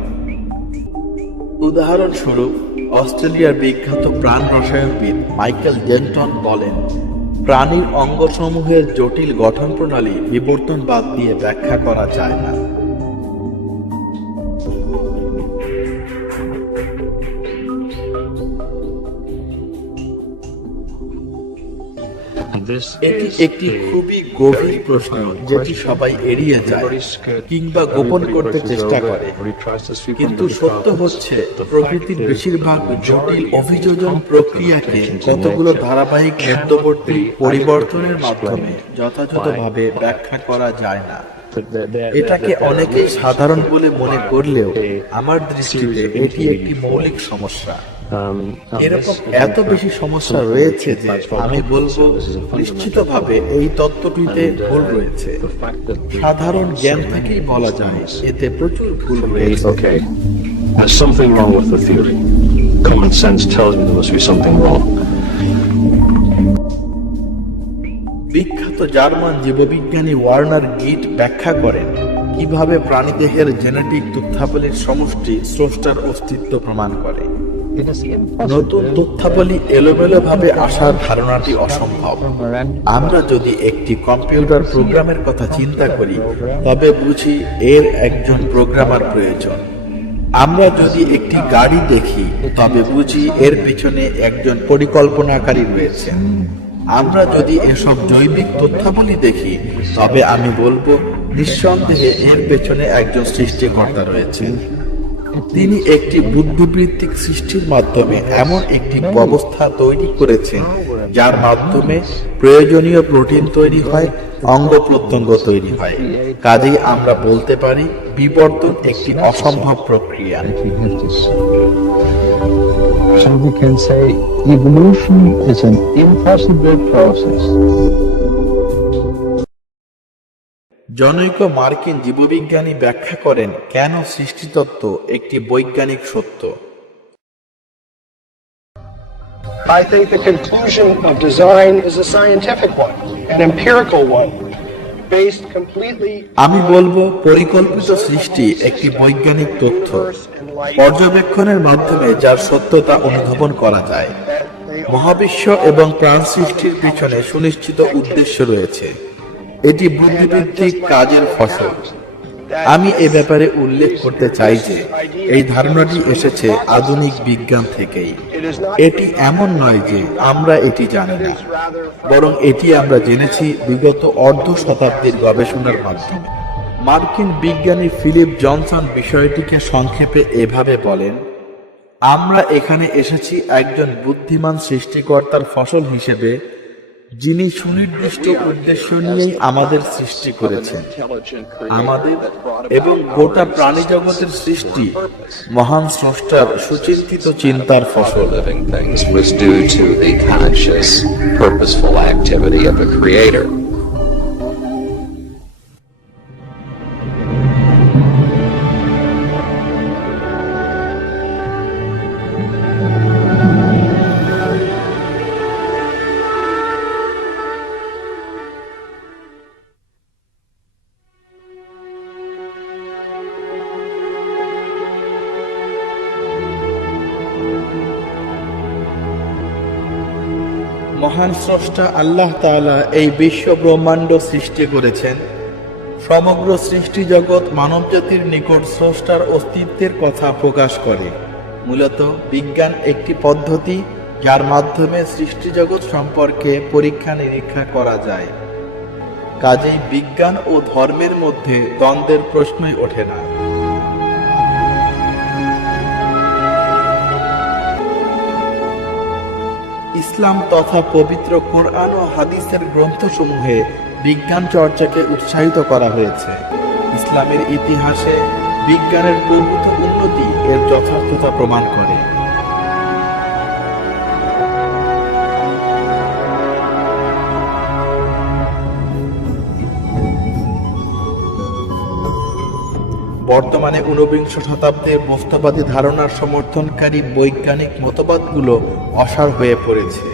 উদাহরণস্বরূপ, অস্ট্রেলিয়ার বিখ্যাত প্রাণ রসায়নবিদ মাইকেল ডেন্টন বলেন, প্রাণীর অঙ্গসমূহের জটিল গঠন প্রণালী বিবর্তনবাদ দিয়ে ব্যাখ্যা করা যায় না। এটি একটি খুবই গভীর প্রশ্ন যেটি সবাই এড়িয়ে যায় কিংবা গোপন করতে চেষ্টা করে, কিন্তু সত্য হচ্ছে প্রকৃতির বেশিরভাগ জটিল অভিযোজন প্রক্রিয়াকে কতগুলো ধারাবাহিক মধ্যবর্তী পরিবর্তনের মাধ্যমে যথাযথভাবে ব্যাখ্যা করা যায় না। এটাকে অনেকেই সাধারণ বলে মনে করলেও আমার দৃষ্টিতে এটি একটি মৌলিক সমস্যা। এরকম এত বেশি সমস্যা রয়েছে যে আমি বলবো নিশ্চিতভাবে এই তত্ত্বটিতে ভুল রয়েছে। সাধারণ জ্ঞান থেকেই বলা যায় এতে প্রচুর ভুল রয়েছে। There's something wrong with the theory. Common sense tells me there must be something wrong. বিখ্যাত জার্মান জীববিজ্ঞানী ওয়ার্নার গিট ব্যাখ্যা করেন কিভাবে প্রাণীদেহের জেনেটিক তথ্যাবলীর সমষ্টি স্রষ্টার অস্তিত্ব প্রমাণ করে। নতুন তথ্যাবলী এলোমেলোভাবে আসার ধারণাটি অসম্ভব। আমরা যদি একটি কম্পিউটার প্রোগ্রামের কথা চিন্তা করি তবে বুঝি এর একজন প্রোগ্রামার প্রয়োজন। আমরা যদি একটি গাড়ি দেখি তবে বুঝি এর পিছনে একজন পরিকল্পনাকারী রয়েছেন। আমরা যদি এসব জৈবিক তথ্যাবলী দেখি তবে আমি বলবো নিঃসন্দেহে এর পেছনে একজন সৃষ্টিকর্তা রয়েছেন। তিনি একটি বুদ্ধিবৃত্তিক সৃষ্টির মাধ্যমে এমন একটি ব্যবস্থা তৈরি করেছেন যার মাধ্যমে প্রয়োজনীয় প্রোটিন তৈরি হয়, অঙ্গ প্রত্যঙ্গ তৈরি হয়। কাজেই আমরা বলতে পারি বিবর্তন একটি অসম্ভব প্রক্রিয়া। So we can say evolution is an impossible process. জনৈক মার্কিন জীববিজ্ঞানী ব্যাখ্যা করেন কেন সৃষ্টিতত্ত্ব একটি বৈজ্ঞানিক সত্য। I think the conclusion of design is a scientific one, an empirical one, based completely আমি বলবো পরিকল্পিত সৃষ্টি একটি বৈজ্ঞানিক তথ্য, পর্যবেক্ষণের মাধ্যমে যার সত্যতা অনুধাবন করা যায়। মহাবিশ্ব এবং প্রাণ সৃষ্টির পিছনে সুনিশ্চিত উদ্দেশ্য রয়েছে। এটি বুদ্ধিবৃত্তিক কাজের ফসল। আমি এ ব্যাপারে উল্লেখ করতে চাই যে এই ধারণাটি এসেছে আধুনিক বিজ্ঞান থেকেই। এটি এমন নয় যে আমরা এটি জানি না, বরং এটি আমরা জেনেছি বিগত অর্ধ শতাব্দীর গবেষণার মাধ্যমে। মার্কিন বিজ্ঞানী ফিলিপ জনসন বিষয়টিকে সংক্ষেপে এভাবে বলেন, আমরা এখানে এসেছি একজন বুদ্ধিমান সৃষ্টিকর্তার ফসল হিসেবে, যিনি সুনির্দিষ্ট উদ্দেশ্য নিয়েই আমাদের সৃষ্টি করেছেন। আমাদের এবং গোটা প্রাণী জগতের সৃষ্টি মহান স্রষ্টার সুচিন্তিত চিন্তার ফসল। Living things was due to the conscious, purposeful activity of the Creator. মহান স্রষ্টা আল্লাহ তাআলা এই বিশ্ব ব্রহ্মাণ্ড সৃষ্টি করেছেন। সমগ্র সৃষ্টি জগৎ মানবজাতির নিকট স্রষ্টার অস্তিত্বের কথা প্রকাশ করে। মূলত বিজ্ঞান একটি পদ্ধতি যার মাধ্যমে সৃষ্টি জগৎ সম্পর্কে পরীক্ষা নিরীক্ষা করা যায়। কাজেই বিজ্ঞান ও ধর্মের মধ্যে দ্বন্দ্বের প্রশ্নই ওঠে না। ইসলাম তথা পবিত্র কোরআন ও হাদিসের গ্রন্থসমূহে বিজ্ঞান চর্চাকে উৎসাহিত করা হয়েছে। ইসলামের ইতিহাসে বিজ্ঞানের প্রভূত উন্নতি এর যথার্থতা প্রমাণ করে। বর্তমানে ঊনবিংশ শতাব্দীর বস্তুবাদী ধারণার সমর্থনকারী বৈজ্ঞানিক মতবাদগুলো অসার হয়ে পড়েছে।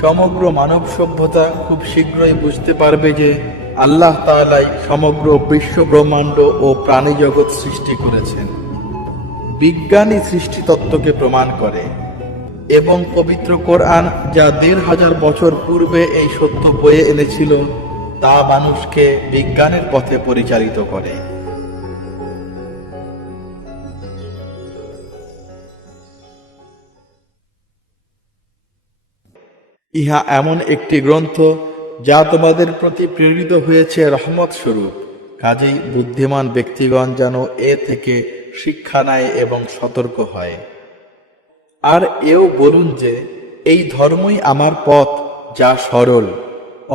সমগ্র মানব সভ্যতা খুব শীঘ্রই বুঝতে পারবে যে আল্লাহ তাআলাই সমগ্র বিশ্ব ব্রহ্মাণ্ড ও প্রাণী জগৎ সৃষ্টি করেছেন। বিজ্ঞানই সৃষ্টিতত্ত্বকে প্রমাণ করে এবং পবিত্র কোরআন যা ১৫০০ বছর পূর্বে এই সত্য বয়ে এনেছিল তা মানুষকে বিজ্ঞানের পথে পরিচালিত করে। ইহা এমন একটি গ্রন্থ যা তোমাদের প্রতি প্রেরিত হয়েছে রহমত স্বরূপ। কাজেই বুদ্ধিমান ব্যক্তিগণ যেন এ থেকে শিক্ষা নেয় এবং সতর্ক হয়। আর এও বলুন যে এই ধর্মই আমার পথ যা সরল,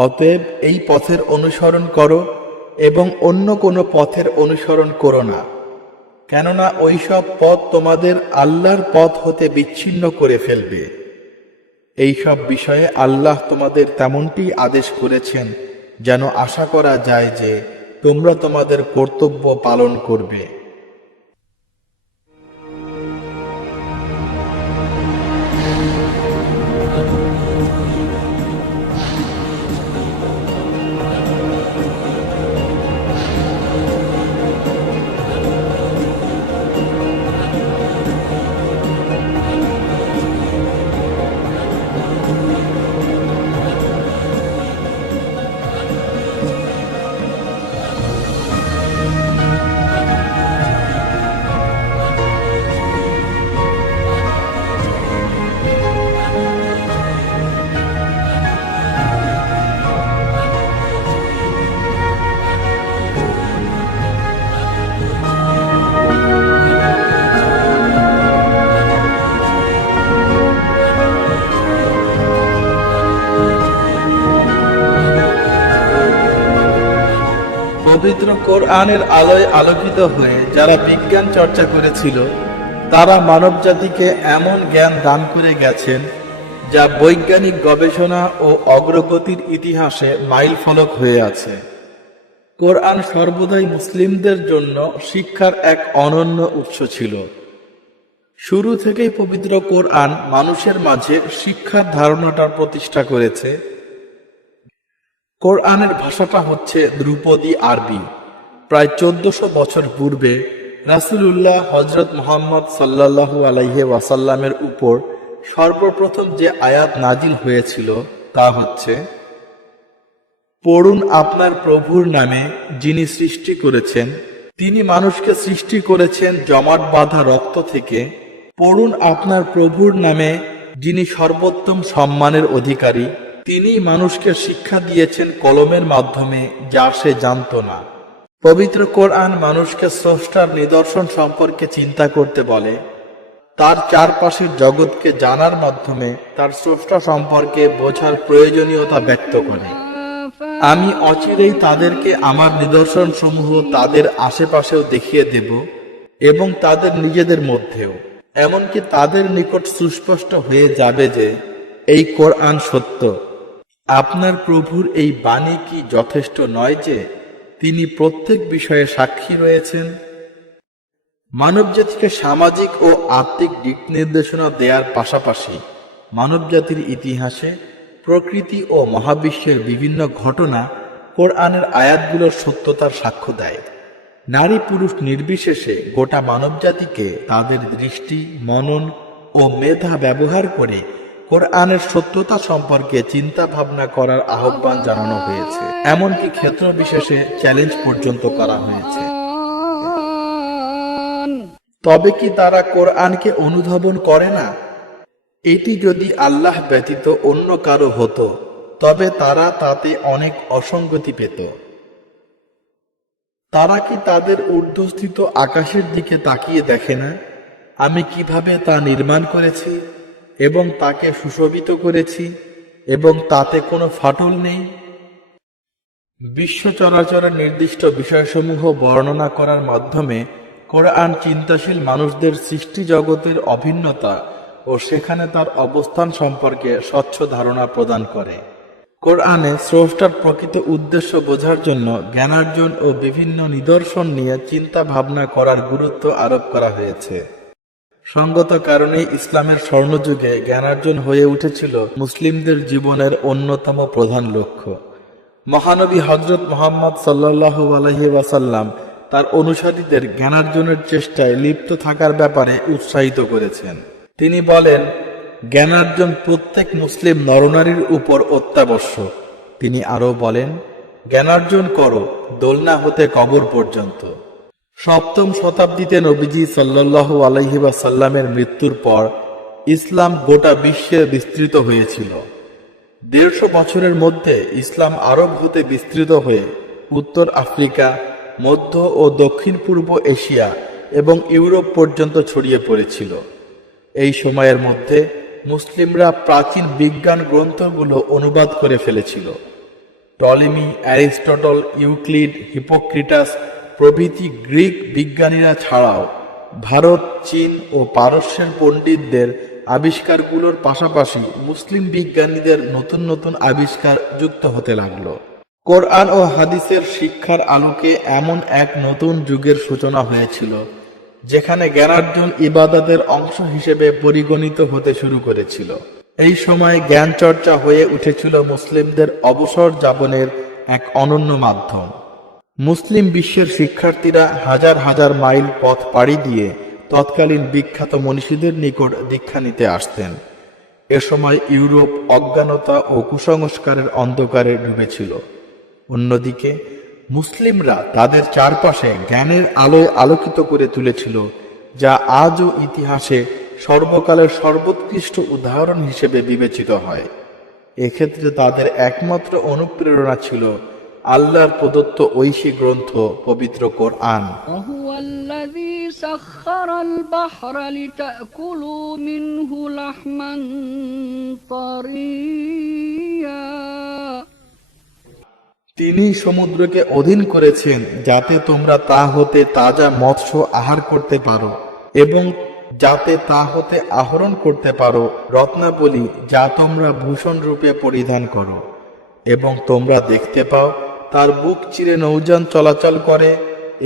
অতএব এই পথের অনুসরণ করো এবং অন্য কোনো পথের অনুসরণ করো না, কেননা ওইসব পথ তোমাদের আল্লাহর পথ হতে বিচ্ছিন্ন করে ফেলবে। এইসব বিষয়ে আল্লাহ তোমাদের তেমনটি আদেশ করেছেন যেন আশা করা যায় যে তোমরা তোমাদের কর্তব্য পালন করবে। পবিত্র কোরআনের আলোয় আলোকিত হয়ে যারা বিজ্ঞান চর্চা করেছিল তারা মানবজাতিকে এমন জ্ঞান দান করে গেছেন যা বৈজ্ঞানিক গবেষণা ও অগ্রগতির ইতিহাসে মাইলফলক হয়ে আছে। কোরআন সর্বদাই মুসলিমদের জন্য শিক্ষার এক অনন্য উৎস ছিল। শুরু থেকেই পবিত্র কোরআন মানুষের মাঝে শিক্ষার ধারণাটার প্রতিষ্ঠা করেছে। কোরআনের ভাষাটা হচ্ছে ধ্রুপদী আরবি। প্রায় 1400 বছর পূর্বে রাসূলুল্লাহ হযরত মুহাম্মদ সাল্লাল্লাহু আলাইহি ওয়াসাল্লামের উপর সর্বপ্রথম যে আয়াত নাজিল হয়েছিল তা হচ্ছে, পড়ুন আপনার প্রভুর নামে যিনি সৃষ্টি করেছেন, তিনি মানুষকে সৃষ্টি করেছেন জমাট বাঁধা রক্ত থেকে। পড়ুন আপনার প্রভুর নামে যিনি সর্বোত্তম সম্মানের অধিকারী, তিনি মানুষকে শিক্ষা দিয়েছেন কলমের মাধ্যমে যা সে জানত না। পবিত্র কোরআন মানুষকে স্রষ্টার নিদর্শন সম্পর্কে চিন্তা করতে বলে, তার চারপাশের জগৎকে জানার মাধ্যমে তার স্রষ্টা সম্পর্কে বোঝার প্রয়োজনীয়তা ব্যক্ত করে। আমি অচিরেই তাদেরকে আমার নিদর্শন সমূহ তাদের আশেপাশেও দেখিয়ে দেব এবং তাদের নিজেদের মধ্যেও, এমনকি তাদের নিকট সুস্পষ্ট হয়ে যাবে যে এই কোরআন সত্য। আপনার প্রভুর এই বাণী কি যথেষ্ট নয় যে তিনি প্রত্যেক বিষয়ে সাক্ষী রয়েছেন? মানবজাতিকে সামাজিক ও আত্মিক দিক নির্দেশনা দেওয়ার পাশাপাশি মানবজাতির ইতিহাসে প্রকৃতি ও মহাবিশ্বের বিভিন্ন ঘটনা কোরআনের আয়াতগুলোর সত্যতার সাক্ষ্য দেয়। নারী পুরুষ নির্বিশেষে গোটা মানবজাতিকে তাদের দৃষ্টি, মনন ও মেধা ব্যবহার করে কোরআনের সত্যতা সম্পর্কে চিন্তা ভাবনা করার আহ্বান জানানো হয়েছে। এমনকি ক্ষেত্র বিশেষে চ্যালেঞ্জ পর্যন্ত করা হয়েছে। তবে কি তারা কোরআনকে অনুধাবন করে না? এটি যদি আল্লাহ ব্যতীত অন্য কারো হতো তবে তারা তাতে অনেক অসঙ্গতি পেত। তারা কি তাদের ঊর্ধ্বস্থিত আকাশের দিকে তাকিয়ে দেখে না আমি কিভাবে তা নির্মাণ করেছি এবং তাকে সুশোভিত করেছি এবং তাতে কোনো ফাটল নেই? বিশ্ব চরাচরের নির্দিষ্ট বিষয়সমূহ বর্ণনা করার মাধ্যমে কোরআন চিন্তাশীল মানুষদের সৃষ্টি জগতের অভিন্নতা ও সেখানে তার অবস্থান সম্পর্কে স্বচ্ছ ধারণা প্রদান করে। কোরআনে স্রষ্টার প্রকৃত উদ্দেশ্য বোঝার জন্য জ্ঞানার্জন ও বিভিন্ন নিদর্শন নিয়ে চিন্তা ভাবনা করার গুরুত্ব আরোপ করা হয়েছে। সঙ্গত কারণেই ইসলামের স্বর্ণযুগে জ্ঞানার্জন হয়ে উঠেছিল মুসলিমদের জীবনের অন্যতম প্রধান লক্ষ্য। মহানবী হযরত মুহাম্মদ সাল্লাল্লাহু আলাইহি ওয়াসাল্লাম তার অনুসারীদের জ্ঞানার্জনের চেষ্টায় লিপ্ত থাকার ব্যাপারে উৎসাহিত করেছেন। তিনি বলেন, জ্ঞানার্জন প্রত্যেক মুসলিম নরনারীর উপর অত্যাবশ্যক। তিনি আরও বলেন, জ্ঞানার্জন করো দোলনা হতে কবর পর্যন্ত। সপ্তম শতাব্দীতে নবীজি সাল্লাল্লাহু আলাইহি ওয়াসাল্লামের মৃত্যুর পর ইসলাম গোটা বিশ্বে বিস্তৃত হয়েছিল। 150 বছরের মধ্যে ইসলাম আরব হতে বিস্তৃত হয়ে উত্তর আফ্রিকা, মধ্য ও দক্ষিণ পূর্ব এশিয়া এবং ইউরোপ পর্যন্ত ছড়িয়ে পড়েছিল। এই সময়ের মধ্যে মুসলিমরা প্রাচীন বিজ্ঞান গ্রন্থগুলো অনুবাদ করে ফেলেছিল। টলেমি, অ্যারিস্টটল, ইউক্লিড, হিপোক্রিটাস প্রভৃতি গ্রিক বিজ্ঞানীরা ছাড়াও ভারত, চীন ও পারস্যের পণ্ডিতদের আবিষ্কারগুলোর পাশাপাশি মুসলিম বিজ্ঞানীদের নতুন নতুন আবিষ্কার যুক্ত হতে লাগলো। কোরআন ও হাদিসের শিক্ষার আলোকে এমন এক নতুন যুগের সূচনা হয়েছিল যেখানে জ্ঞানার্জন ইবাদতের অংশ হিসেবে পরিগণিত হতে শুরু করেছিল। এই সময় জ্ঞান চর্চা হয়ে উঠেছিল মুসলিমদের অবসর যাপনের এক অনন্য মাধ্যম। মুসলিম বিশ্বের শিক্ষার্থীরা হাজার হাজার মাইল পথ পাড়ি দিয়ে তৎকালীন বিখ্যাত মনীষীদের নিকট দীক্ষা নিতে আসতেন। এ সময় ইউরোপ অজ্ঞানতা ও কুসংস্কারের অন্ধকারে ডুবেছিল। অন্যদিকে মুসলিমরা তাদের চারপাশে জ্ঞানের আলোয় আলোকিত করে তুলেছিল, যা আজও ইতিহাসে সর্বকালের সর্বোৎকৃষ্ট উদাহরণ হিসেবে বিবেচিত হয়। এক্ষেত্রে তাদের একমাত্র অনুপ্রেরণা ছিল আল্লাহর প্রদত্ত ঐশী গ্রন্থ পবিত্র কোরআন। وهو الذي سخر البحر لتأكلوا منه لحما طريا তিনি সমুদ্রকে অধীন করেছেন যাতে তোমরা তা হতে তাজা মৎস্য আহার করতে পারো এবং যাতে তা হতে আহরণ করতে পারো রত্নাবলী যা তোমরা ভূষণ রূপে পরিধান করো, এবং তোমরা দেখতে পাও তার বুক চিরে নৌযান চলাচল করে,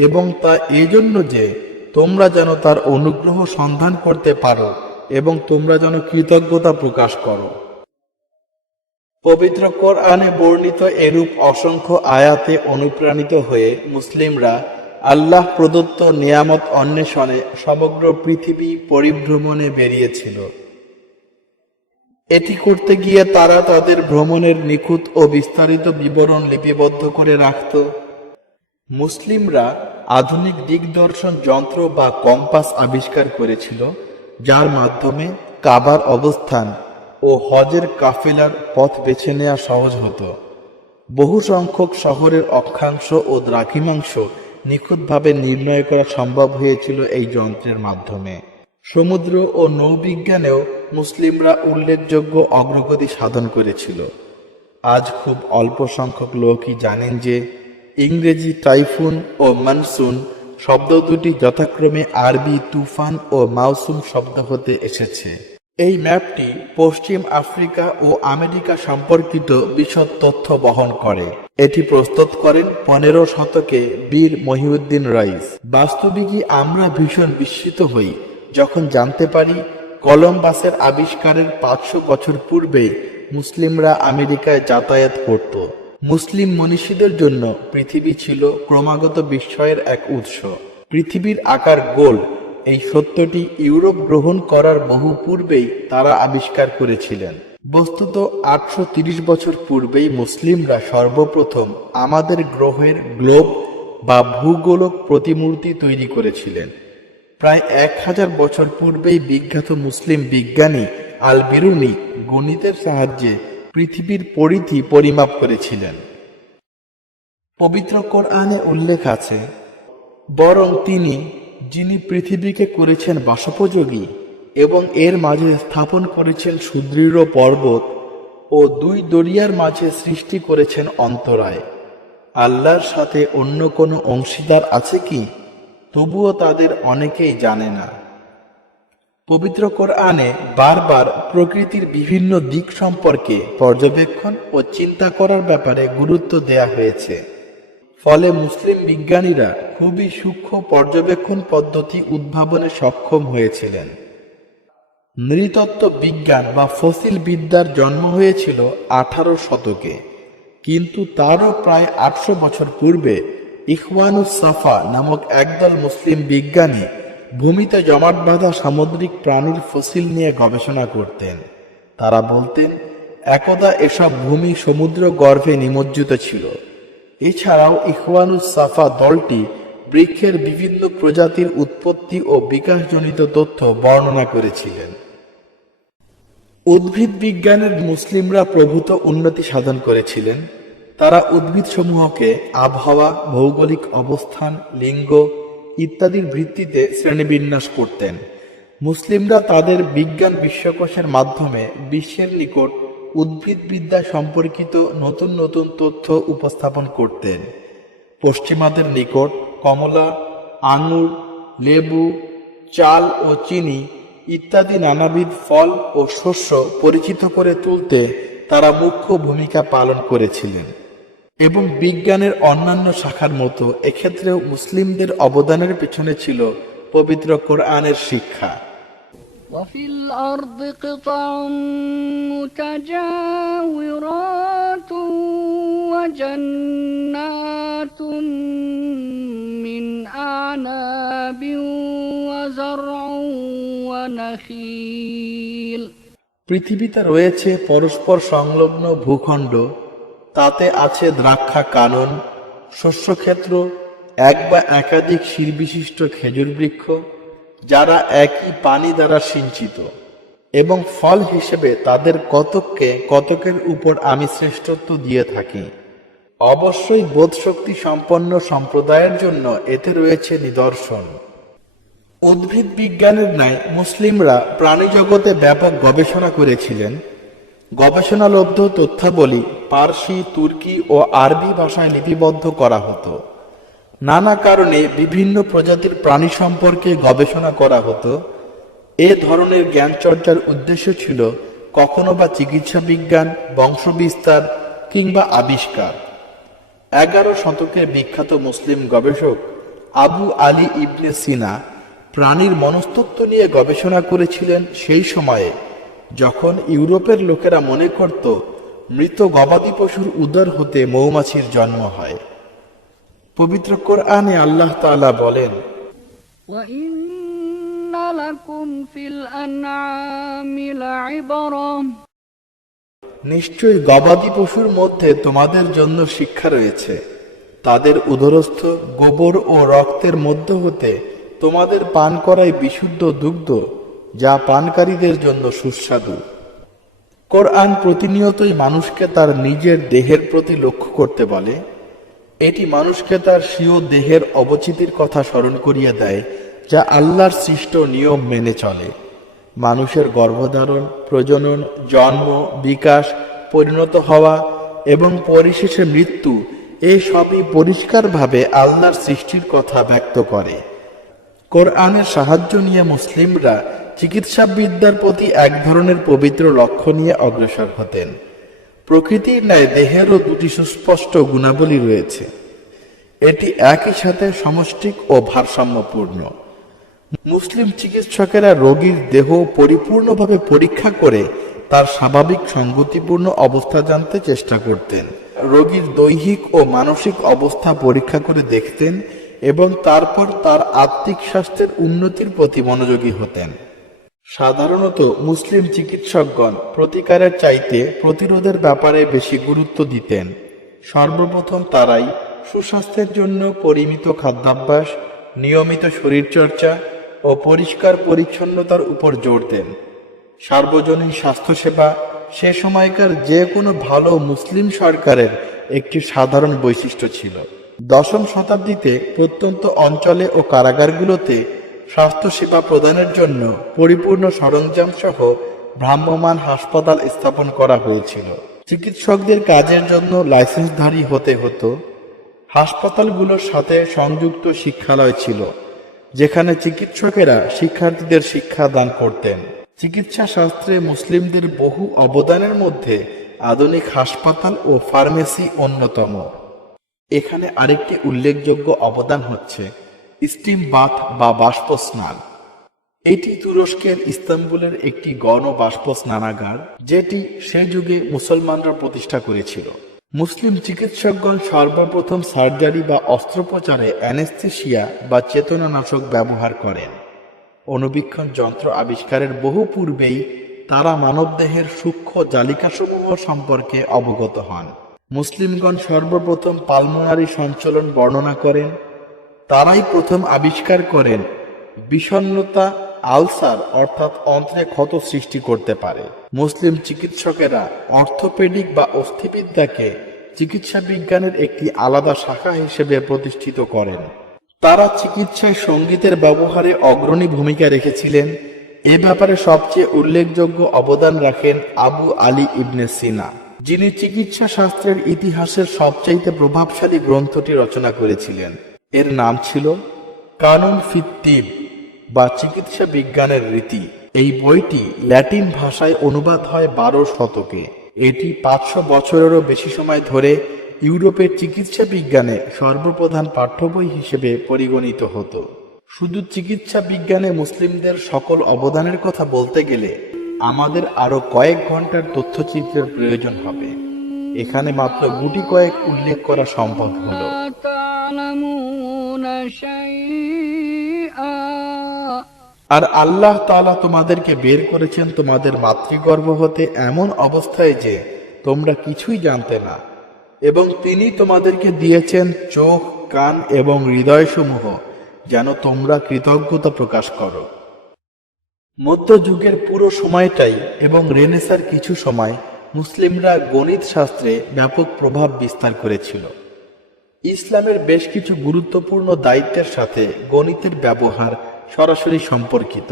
এবং তা এজন্য যে তোমরা যেন তার অনুগ্রহ সন্ধান করতে পারো এবং তোমরা যেন কৃতজ্ঞতা প্রকাশ করো। পবিত্র কোরআনে বর্ণিত এরূপ অসংখ্য আয়াতে অনুপ্রাণিত হয়ে মুসলিমরা আল্লাহ প্রদত্ত নিয়ামত অন্বেষণে সমগ্র পৃথিবী পরিভ্রমণে বেরিয়েছিল। এটি করতে গিয়ে তারা তাদের ভ্রমণের নিখুঁত ও বিস্তারিত বিবরণ লিপিবদ্ধ করে রাখত। মুসলিমরা আধুনিক দিগদর্শন যন্ত্র বা কম্পাস আবিষ্কার করেছিল, যার মাধ্যমে কাবার অবস্থান ও হজের কাফেলার পথ বেছে নেওয়া সহজ হতো। বহু সংখ্যক শহরের অক্ষাংশ ও দ্রাঘিমাংশ নিখুঁতভাবে নির্ণয় করা সম্ভব হয়েছিল এই যন্ত্রের মাধ্যমে। সমুদ্র ও নৌবিজ্ঞানেও মুসলিমরা উল্লেখযোগ্য অগ্রগতি সাধন করেছিল। আজ খুব অল্প সংখ্যক লোকই জানেন যে ইংরেজি টাইফুন ও মনসুন শব্দ দুটি যথাক্রমে আরবি তুফান ও মাউসুম শব্দ হতে এসেছে। এই ম্যাপটি পশ্চিম আফ্রিকা ও আমেরিকা সম্পর্কিত বিশদ তথ্য বহন করে। এটি প্রস্তুত করেন 15 শতকে বীর মহিউদ্দিন রাইস। বাস্তবিকই আমরা ভীষণ বিস্মিত হই যখন জানতে পারি কলম্বাসের আবিষ্কারের 500 বছর পূর্বে মুসলিমরা আমেরিকায় যাতায়াত করত। মুসলিম মনীষীদের জন্য পৃথিবী ছিল ক্রমাগত বিস্ময়ের এক উৎস। পৃথিবীর আকার গোল, এই সত্যটি ইউরোপ গ্রহণ করার বহু পূর্বেই তারা আবিষ্কার করেছিলেন। বস্তুত 830 বছর পূর্বেই মুসলিমরা সর্বপ্রথম আমাদের গ্রহের গ্লোব বা ভূগোলক প্রতিমূর্তি তৈরি করেছিলেন। প্রায় 1000 বছর পূর্বেই বিখ্যাত মুসলিম বিজ্ঞানী আল বিরুনি গণিতের সাহায্যে পৃথিবীর পরিধি পরিমাপ করেছিলেন। পবিত্র কোরআনে উল্লেখ আছে, বরং তিনি যিনি পৃথিবীকে করেছেন বাসোপযোগী এবং এর মাঝে স্থাপন করেছেন সুদৃঢ় পর্বত ও 2 দরিয়ার মাঝে সৃষ্টি করেছেন অন্তরায়। আল্লাহর সাথে অন্য কোনো অংশীদার আছে কি? তবুও তাদের অনেকেই জানে না। পবিত্র কোরআনে বারবার প্রকৃতির বিভিন্ন দিক সম্পর্কে পর্যবেক্ষণ ও চিন্তা করার ব্যাপারে গুরুত্ব দেয়া হয়েছে। ফলে মুসলিম বিজ্ঞানীরা খুবই সূক্ষ্ম পর্যবেক্ষণ পদ্ধতি উদ্ভাবনে সক্ষম হয়েছিলেন। নৃতত্ত্ব বিজ্ঞান বা ফসিল বিদ্যার জন্ম হয়েছিল 18 শতকে, কিন্তু তারও প্রায় 800 বছর পূর্বে ইখওয়ানুস সাফা নামক একদল মুসলিম বিজ্ঞানী ভূমিতে জমাট বাঁধা সামুদ্রিক প্রাণীর ফসিল নিয়ে গবেষণা করতেন। তারা বলতেন একদা এসব ভূমি সমুদ্র গর্ভে নিমজ্জিত ছিল। এছাড়াও ইখওয়ানুস সাফা দলটি বৃক্ষের বিভিন্ন প্রজাতির উৎপত্তি ও বিকাশজনিত তথ্য বর্ণনা করেছিলেন। উদ্ভিদ বিজ্ঞানের মুসলিমরা প্রভূত উন্নতি সাধন করেছিলেন। তারা উদ্ভিদসমূহকে আবহাওয়া, ভৌগোলিক অবস্থান, লিঙ্গ ইত্যাদির ভিত্তিতে শ্রেণীবিন্যাস করতেন। মুসলিমরা তাদের বিজ্ঞান বিশ্বকোষের মাধ্যমে বিশ্বের নিকট উদ্ভিদবিদ্যা সম্পর্কিত নতুন নতুন তথ্য উপস্থাপন করতেন। পশ্চিমাদের নিকট কমলা, আঙুর, লেবু, চাল ও চিনি ইত্যাদি নানাবিধ ফল ও শস্য পরিচিত করে তুলতে তারা মুখ্য ভূমিকা পালন করেছিলেন। এবং বিজ্ঞানের অন্যান্য শাখার মতো এক্ষেত্রেও মুসলিমদের অবদানের পেছনে ছিল পবিত্র কোরআনের শিক্ষা। وفي الأرض قطع متجاورات وجنات من أعناب وزرع ونخيل। পৃথিবীতে রয়েছে পরস্পর সংলগ্ন ভূখণ্ড, তাতে আছে দ্রাক্ষা কানন, শস্যক্ষেত্র, এক বা একাধিক শিরবিশিষ্ট খেজুর বৃক্ষ যারা একই পানি দ্বারা সিঞ্চিত, এবং ফল হিসেবে তাদের কতককে কতকের উপর আমি শ্রেষ্ঠত্ব দিয়ে থাকি। অবশ্যই বোধশক্তি সম্পন্ন সম্প্রদায়ের জন্য এতে রয়েছে নিদর্শন। উদ্ভিদ বিজ্ঞানের ন্যায় মুসলিমরা প্রাণী জগতে ব্যাপক গবেষণা করেছিলেন। গবেষণালব্ধ তথ্যাবলী পার্সি, তুর্কি ও আরবি ভাষায় লিপিবদ্ধ করা হতো। নানা কারণে বিভিন্ন প্রজাতির প্রাণী সম্পর্কে গবেষণা করা হতো। এ ধরনের জ্ঞান চর্চার উদ্দেশ্য ছিল কখনো বা চিকিৎসা বিজ্ঞান, বংশবিস্তার কিংবা আবিষ্কার। 11 শতকের বিখ্যাত মুসলিম গবেষক আবু আলী ইবনে সিনা প্রাণীর মনস্তত্ত্ব নিয়ে গবেষণা করেছিলেন সেই সময়ে যখন ইউরোপের লোকেরা মনে করত মৃত গবাদি পশুর উদর হতে মৌমাছির জন্ম হয়। পবিত্র কোরআনে আল্লাহ তাআলা বলেন, وَإِنَّ لَكُمْ فِي الْأَنْعَامِ لَعِبْرَةً নিশ্চয়ই গবাদি পশুর মধ্যে তোমাদের জন্য শিক্ষা রয়েছে। তাদের উদরস্থ গোবর ও রক্তের মধ্য হতে তোমাদের পান করাই বিশুদ্ধ দুগ্ধ, যা পানকারীদের জন্য সুস্বাদু। কোরআন প্রতিনিয়তই মানুষকে তার নিজের দেহের প্রতি লক্ষ্য করতে বলে। এটি মানুষকে তার স্বীয় দেহের অবচিতির কথা স্মরণ করিয়ে দেয়, যা আল্লাহর সৃষ্ট নিয়ম মেনে চলে। মানুষের গর্ভধারণ, প্রজনন, জন্ম, বিকাশ, পরিণত হওয়া এবং পরিশেষে মৃত্যু, এই সবই পরিষ্কারভাবে আল্লাহর সৃষ্টির কথা ব্যক্ত করে। কোরআনের সাহায্য নিয়ে মুসলিমরা চিকিৎসাবিদ্যার প্রতি এক ধরনের পবিত্র লক্ষ্য নিয়ে অগ্রসর হতেন। প্রকৃতির ন্যায় দেহেরও দুটি সুস্পষ্ট গুণাবলী রয়েছে। এটি একই সাথে সমষ্টিক ও ভারসাম্যপূর্ণ। মুসলিম চিকিৎসকেরা রোগীর দেহ পরিপূর্ণভাবে পরীক্ষা করে তার স্বাভাবিক সঙ্গতিপূর্ণ অবস্থা জানতে চেষ্টা করতেন। রোগীর দৈহিক ও মানসিক অবস্থা পরীক্ষা করে দেখতেন এবং তারপর তার আত্মিক স্বাস্থ্যের উন্নতির প্রতি মনোযোগী হতেন। সাধারণত মুসলিম চিকিৎসকগণ প্রতিকারের চাইতে প্রতিরোধের ব্যাপারে বেশি গুরুত্ব দিতেন। সর্বপ্রথম তারাই সুস্বাস্থ্যের জন্য পরিমিত খাদ্যাভ্যাস, নিয়মিত শরীরচর্চা ও পরিষ্কার পরিচ্ছন্নতার উপর জোর দেন। সার্বজনীন স্বাস্থ্যসেবা সে সময়কার যে কোনো ভালো মুসলিম সরকারের একটি সাধারণ বৈশিষ্ট্য ছিল। 10ম শতাব্দীতে প্রত্যন্ত অঞ্চলে ও কারাগারগুলোতে স্বাস্থ্যসেবা প্রদানের জন্য পরিপূর্ণ সরঞ্জাম সহ ভ্রাম্যমাণ হাসপাতাল স্থাপন করা হয়েছিল। চিকিৎসকদের কাজের জন্য লাইসেন্সধারী হতে হতো। হাসপাতালগুলোর সাথে সংযুক্ত শিক্ষালয় ছিল, যেখানে চিকিৎসকেরা শিক্ষার্থীদের শিক্ষা দান করতেন। চিকিৎসা শাস্ত্রে মুসলিমদের বহু অবদানের মধ্যে আধুনিক হাসপাতাল ও ফার্মেসি অন্যতম। এখানে আরেকটি উল্লেখযোগ্য অবদান হচ্ছে স্টিম বাথ বা বাষ্প স্নান। এটি তুরস্কের ইস্তাম্বুলের একটি গণ বাষ্প স্নানাগার, যেটি সে যুগে মুসলমানরা প্রতিষ্ঠা করেছিল। মুসলিম চিকিৎসকগণ সর্বপ্রথম সার্জারি বা অস্ত্রোপচারে অ্যানেস্থেসিয়া বা চেতনানাশক ব্যবহার করেন। অণুবীক্ষণ যন্ত্র আবিষ্কারের বহু পূর্বেই তারা মানবদেহের সূক্ষ্ম জালিকাসমূহ সম্পর্কে অবগত হন। মুসলিমগণ সর্বপ্রথম পালমোনারি সঞ্চালন বর্ণনা করেন। তারাই প্রথম আবিষ্কার করেন বিষণ্ণতা আলসার অর্থাৎ অন্ত্রে ক্ষত সৃষ্টি করতে পারে। মুসলিম চিকিৎসকেরা অর্থোপেডিক বা অস্থিবিদ্যাকে চিকিৎসা বিজ্ঞানের একটি আলাদা শাখা হিসেবে প্রতিষ্ঠিত করেন। তারা চিকিৎসায় সঙ্গীতের ব্যবহারে অগ্রণী ভূমিকা রেখেছিলেন। এ ব্যাপারে সবচেয়ে উল্লেখযোগ্য অবদান রাখেন আবু আলী ইবনে সিনা, যিনি চিকিৎসা শাস্ত্রের ইতিহাসের সবচাইতে প্রভাবশালী গ্রন্থটি রচনা করেছিলেন। এর নাম ছিল কানুন ফিত তিব বা চিকিৎসা বিজ্ঞানের রীতি। এই বইটি ল্যাটিন ভাষায় অনুবাদ হয় 12 শতকে। এটি 500 বছরেরও বেশি সময় ধরে ইউরোপের চিকিৎসা বিজ্ঞানে সর্বপ্রধান পাঠ্য বই হিসেবে পরিগণিত হতো। শুধু চিকিৎসা বিজ্ঞানে মুসলিমদের সকল অবদানের কথা বলতে গেলে আমাদের আরো কয়েক ঘন্টার তথ্যচিত্রের প্রয়োজন হবে। এখানে মাত্র গুটি কয়েক উল্লেখ করা সম্ভব হলো। تعلمون شيئا আর আল্লাহ তাআলা তোমাদেরকে বের করেছেন তোমাদের মাতৃগর্ভ হতে এমন অবস্থায় যে তোমরা কিছুই জানতে না, এবং তিনি তোমাদেরকে দিয়েছেন চোখ, কান এবং হৃদয়সমূহ যেন তোমরা কৃতজ্ঞতা প্রকাশ করো। মধ্যযুগের পুরো সময়টাই এবং রেনেসার কিছু সময় মুসলিমরা গণিত শাস্ত্রে ব্যাপক প্রভাব বিস্তার করেছিল। ইসলামের বেশ কিছু গুরুত্বপূর্ণ দায়িত্বের সাথে গণিতের ব্যবহার সরাসরি সম্পর্কিত।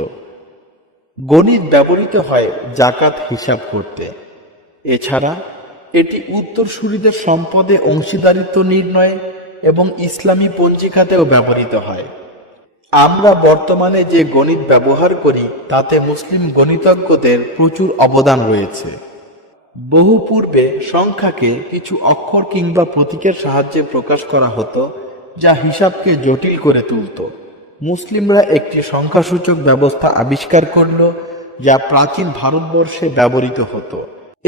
গণিত ব্যবহৃত হয় জাকাত হিসাব করতে। এছাড়া এটি উত্তরসূরিদের সম্পদে অংশীদারিত্ব নির্ণয়ে এবং ইসলামী পঞ্জিকাতেও ব্যবহৃত হয়। আমরা বর্তমানে যে গণিত ব্যবহার করি তাতে মুসলিম গণিতজ্ঞদের প্রচুর অবদান রয়েছে। বহু পূর্বে সংখ্যাকে কিছু অক্ষর কিংবা প্রতীকের সাহায্যে প্রকাশ করা হতো, যা হিসাবকে জটিল করে তুলত। মুসলিমরা একটি সংখ্যাসূচক ব্যবস্থা আবিষ্কার করল, যা প্রাচীন ভারতবর্ষে ব্যবহৃত হতো।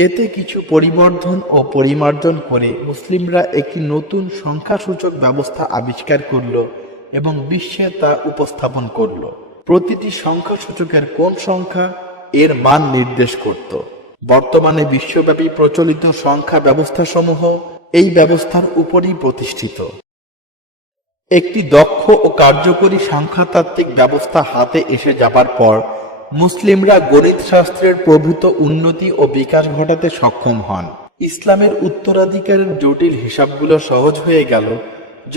এতে কিছু পরিবর্ধন ও পরিমার্জন করে মুসলিমরা একটি নতুন সংখ্যাসূচক ব্যবস্থা আবিষ্কার করল এবং বিশ্বে তা উপস্থাপন করল। প্রতিটি সংখ্যাসূচকের কোন সংখ্যা এর মান নির্দেশ করত। বর্তমানে বিশ্বব্যাপী প্রচলিত সংখ্যা ব্যবস্থাসমূহ এই ব্যবস্থার উপরই প্রতিষ্ঠিত। একটি দক্ষ ও কার্যকরী সংখ্যাতাত্ত্বিক ব্যবস্থা হাতে এসে যাবার পর মুসলিমরা গণিত শাস্ত্রের প্রভূত উন্নতি ও বিকাশ ঘটাতে সক্ষম হন। ইসলামের উত্তরাধিকারের জটিল হিসাবগুলো সহজ হয়ে গেল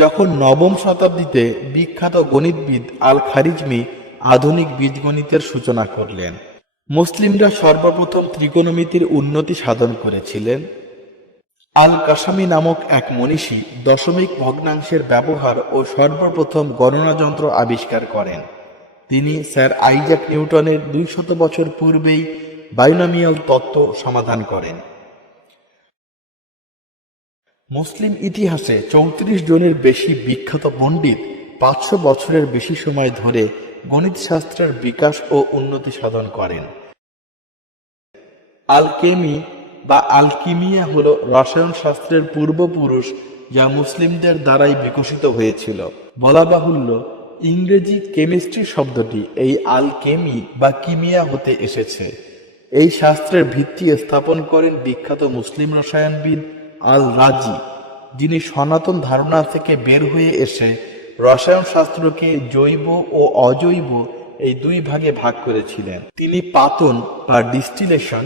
যখন নবম শতাব্দীতে বিখ্যাত গণিতবিদ আল খারিজমি আধুনিক বীজগণিতের সূচনা করলেন। মুসলিমরা সর্বপ্রথম ত্রিকোণমিতির উন্নতি সাধন করেছিলেন। আল কাসামি নামক এক মনীষী দশমিক ভগ্নাংশের ব্যবহার ও সর্বপ্রথম গণনা যন্ত্র আবিষ্কার করেন। তিনি স্যার আইজাক নিউটনের 200 বছর পূর্বেই বাইনোমিয়াল তত্ত্ব সমাধান করেন। মুসলিম ইতিহাসে 34 জনের বেশি বিখ্যাত পণ্ডিত 500 বছরের বেশি সময় ধরে গণিত শাস্ত্রের বিকাশ ও উন্নতি সাধন করেন। আলকেমি বা আলকিমিয়া হল রসায়ন শাস্ত্রের পূর্বপুরুষ, যা মুসলিমদের দ্বারাই বিকশিত হয়েছিল। বলা বাহুল্য, ইংরেজি কেমিস্ট্রি শব্দটি এই আলকেমি বা কিমিয়া হতে এসেছে। এই শাস্ত্রের ভিত্তি স্থাপন করেন বিখ্যাত মুসলিম রসায়নবিদ আল রাজি, যিনি সনাতন ধারণা থেকে বের হয়ে এসে রসায়ন শাস্ত্রকে জৈব ও অজৈব এই দুই ভাগে ভাগ করেছিলেন। তিনি পাতন বা ডিস্টিলেশন,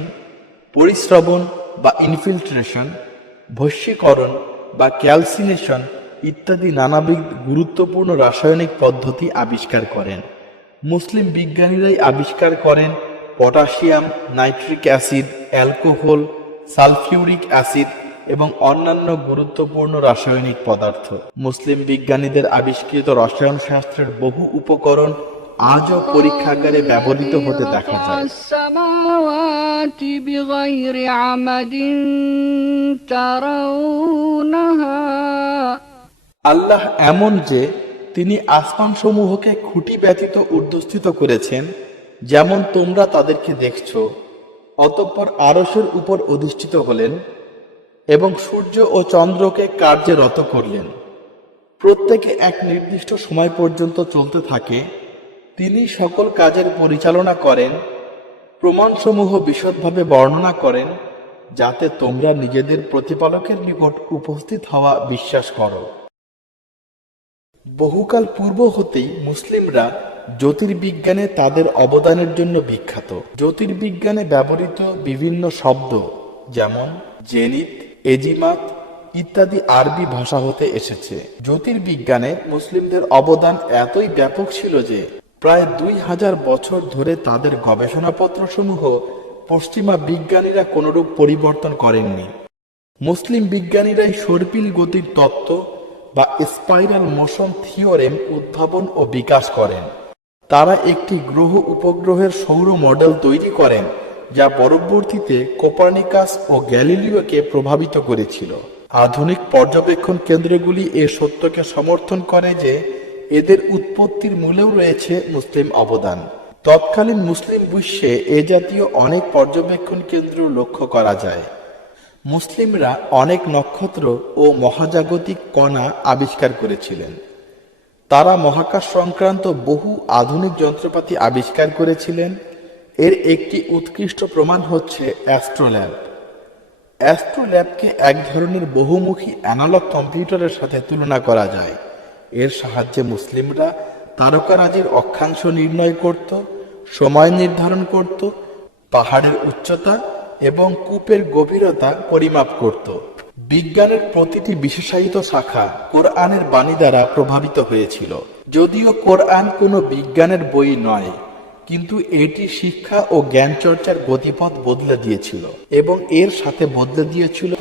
পরিস্রবণ বা ইনফিল্ট্রেশন, ভস্মীকরণ বা ক্যালসিনেশন ইত্যাদি নানাবিধ গুরুত্বপূর্ণ রাসায়নিক পদ্ধতি আবিষ্কার করেন। মুসলিম বিজ্ঞানীরাই আবিষ্কার করেন potassium, nitric acid, alcohol, sulphuric acid এবং অন্যান্য গুরুত্বপূর্ণ রাসায়নিক পদার্থ। মুসলিম বিজ্ঞানীদের আবিষ্কৃত রসায়ন শাস্ত্রের বহু উপকরণ আজও পরীক্ষাগারে ব্যবহৃত হতে দেখা যায়। السماوات بغير عمد ترونها আল্লাহ এমন যে তিনি আসমানসমূহকে খুঁটি ব্যতীত ঊর্ধ্বস্থিত করেছেন, যেমন তোমরা তাদেরকে দেখছ। অতঃপর আরশের উপর অধিষ্ঠিত হলেন এবং সূর্য ও চন্দ্রকে কার্যে রত করলেন। প্রত্যেকে এক নির্দিষ্ট সময় পর্যন্ত চলতে থাকে। তিনি সকল কাজের পরিচালনা করেন, প্রমাণসমূহ বিশদভাবে বর্ণনা করেন, যাতে তোমরা নিজেদের প্রতিপালকের নিকট উপস্থিত হওয়া বিশ্বাস করো। বহুকাল পূর্ব হতেই মুসলিমরা জ্যোতির্বিজ্ঞানে তাদের অবদানের জন্য বিখ্যাত। জ্যোতির্বিজ্ঞানে ব্যবহৃত বিভিন্ন শব্দ যেমন জেনিত, এজিমাত ইত্যাদি আরবি ভাষা হতে এসেছে। জ্যোতির্বিজ্ঞানে মুসলিমদের অবদান এতই ব্যাপক ছিল যে প্রায় 2000 বছর ধরে তাদের গবেষণাপত্রসমূহ পশ্চিমা বিজ্ঞানীরা কোনরূপ পরিবর্তন করেননি। মুসলিম বিজ্ঞানীরাই সর্পিল গতির তত্ত্ব বা স্পাইরাল মোশন থিওরেম উদ্ভাবন ও বিকাশ করেন। তারা একটি গ্রহ উপগ্রহের সৌর মডেল তৈরি করেন, যা পরবর্তীতে কোপার্নিকাস ও গ্যালিলিওকে প্রভাবিত করেছিল। আধুনিক পর্যবেক্ষণ কেন্দ্রগুলি এ সত্যকে সমর্থন করে যে এদের উৎপত্তির মূলেও রয়েছে মুসলিম অবদান। তৎকালীন মুসলিম বিশ্বে এ জাতীয় অনেক পর্যবেক্ষণ কেন্দ্র লক্ষ্য করা যায়। মুসলিমরা অনেক নক্ষত্র ও মহাজাগতিক কণা আবিষ্কার করেছিলেন। তারা মহাকাশ সংক্রান্ত বহু আধুনিক যন্ত্রপাতি আবিষ্কার করেছিলেন। এর একটি উৎকৃষ্ট প্রমাণ হচ্ছে অ্যাস্ট্রোল্যাব। অ্যাস্ট্রোল্যাবকে এক ধরনের বহুমুখী অ্যানালগ কম্পিউটারের সাথে তুলনা করা যায়। এর সাহায্যে মুসলিমরা তারকারাজির অক্ষাংশ নির্ণয় করত, সময় নির্ধারণ করত, পাহাড়ের উচ্চতা এবং কূপের গভীরতা পরিমাপ করত। বিজ্ঞানের প্রতিটি বিশেষায়িত শাখা কোরআনের বাণী দ্বারা প্রভাবিত হয়েছিল। যদিও কোরআন কোনো বিজ্ঞানের বই নয়, কিন্তু এটি শিক্ষা ও জ্ঞান চর্চার গতিপথ বদলে দিয়েছিল এবং এর সাথে বদলে দিয়েছিল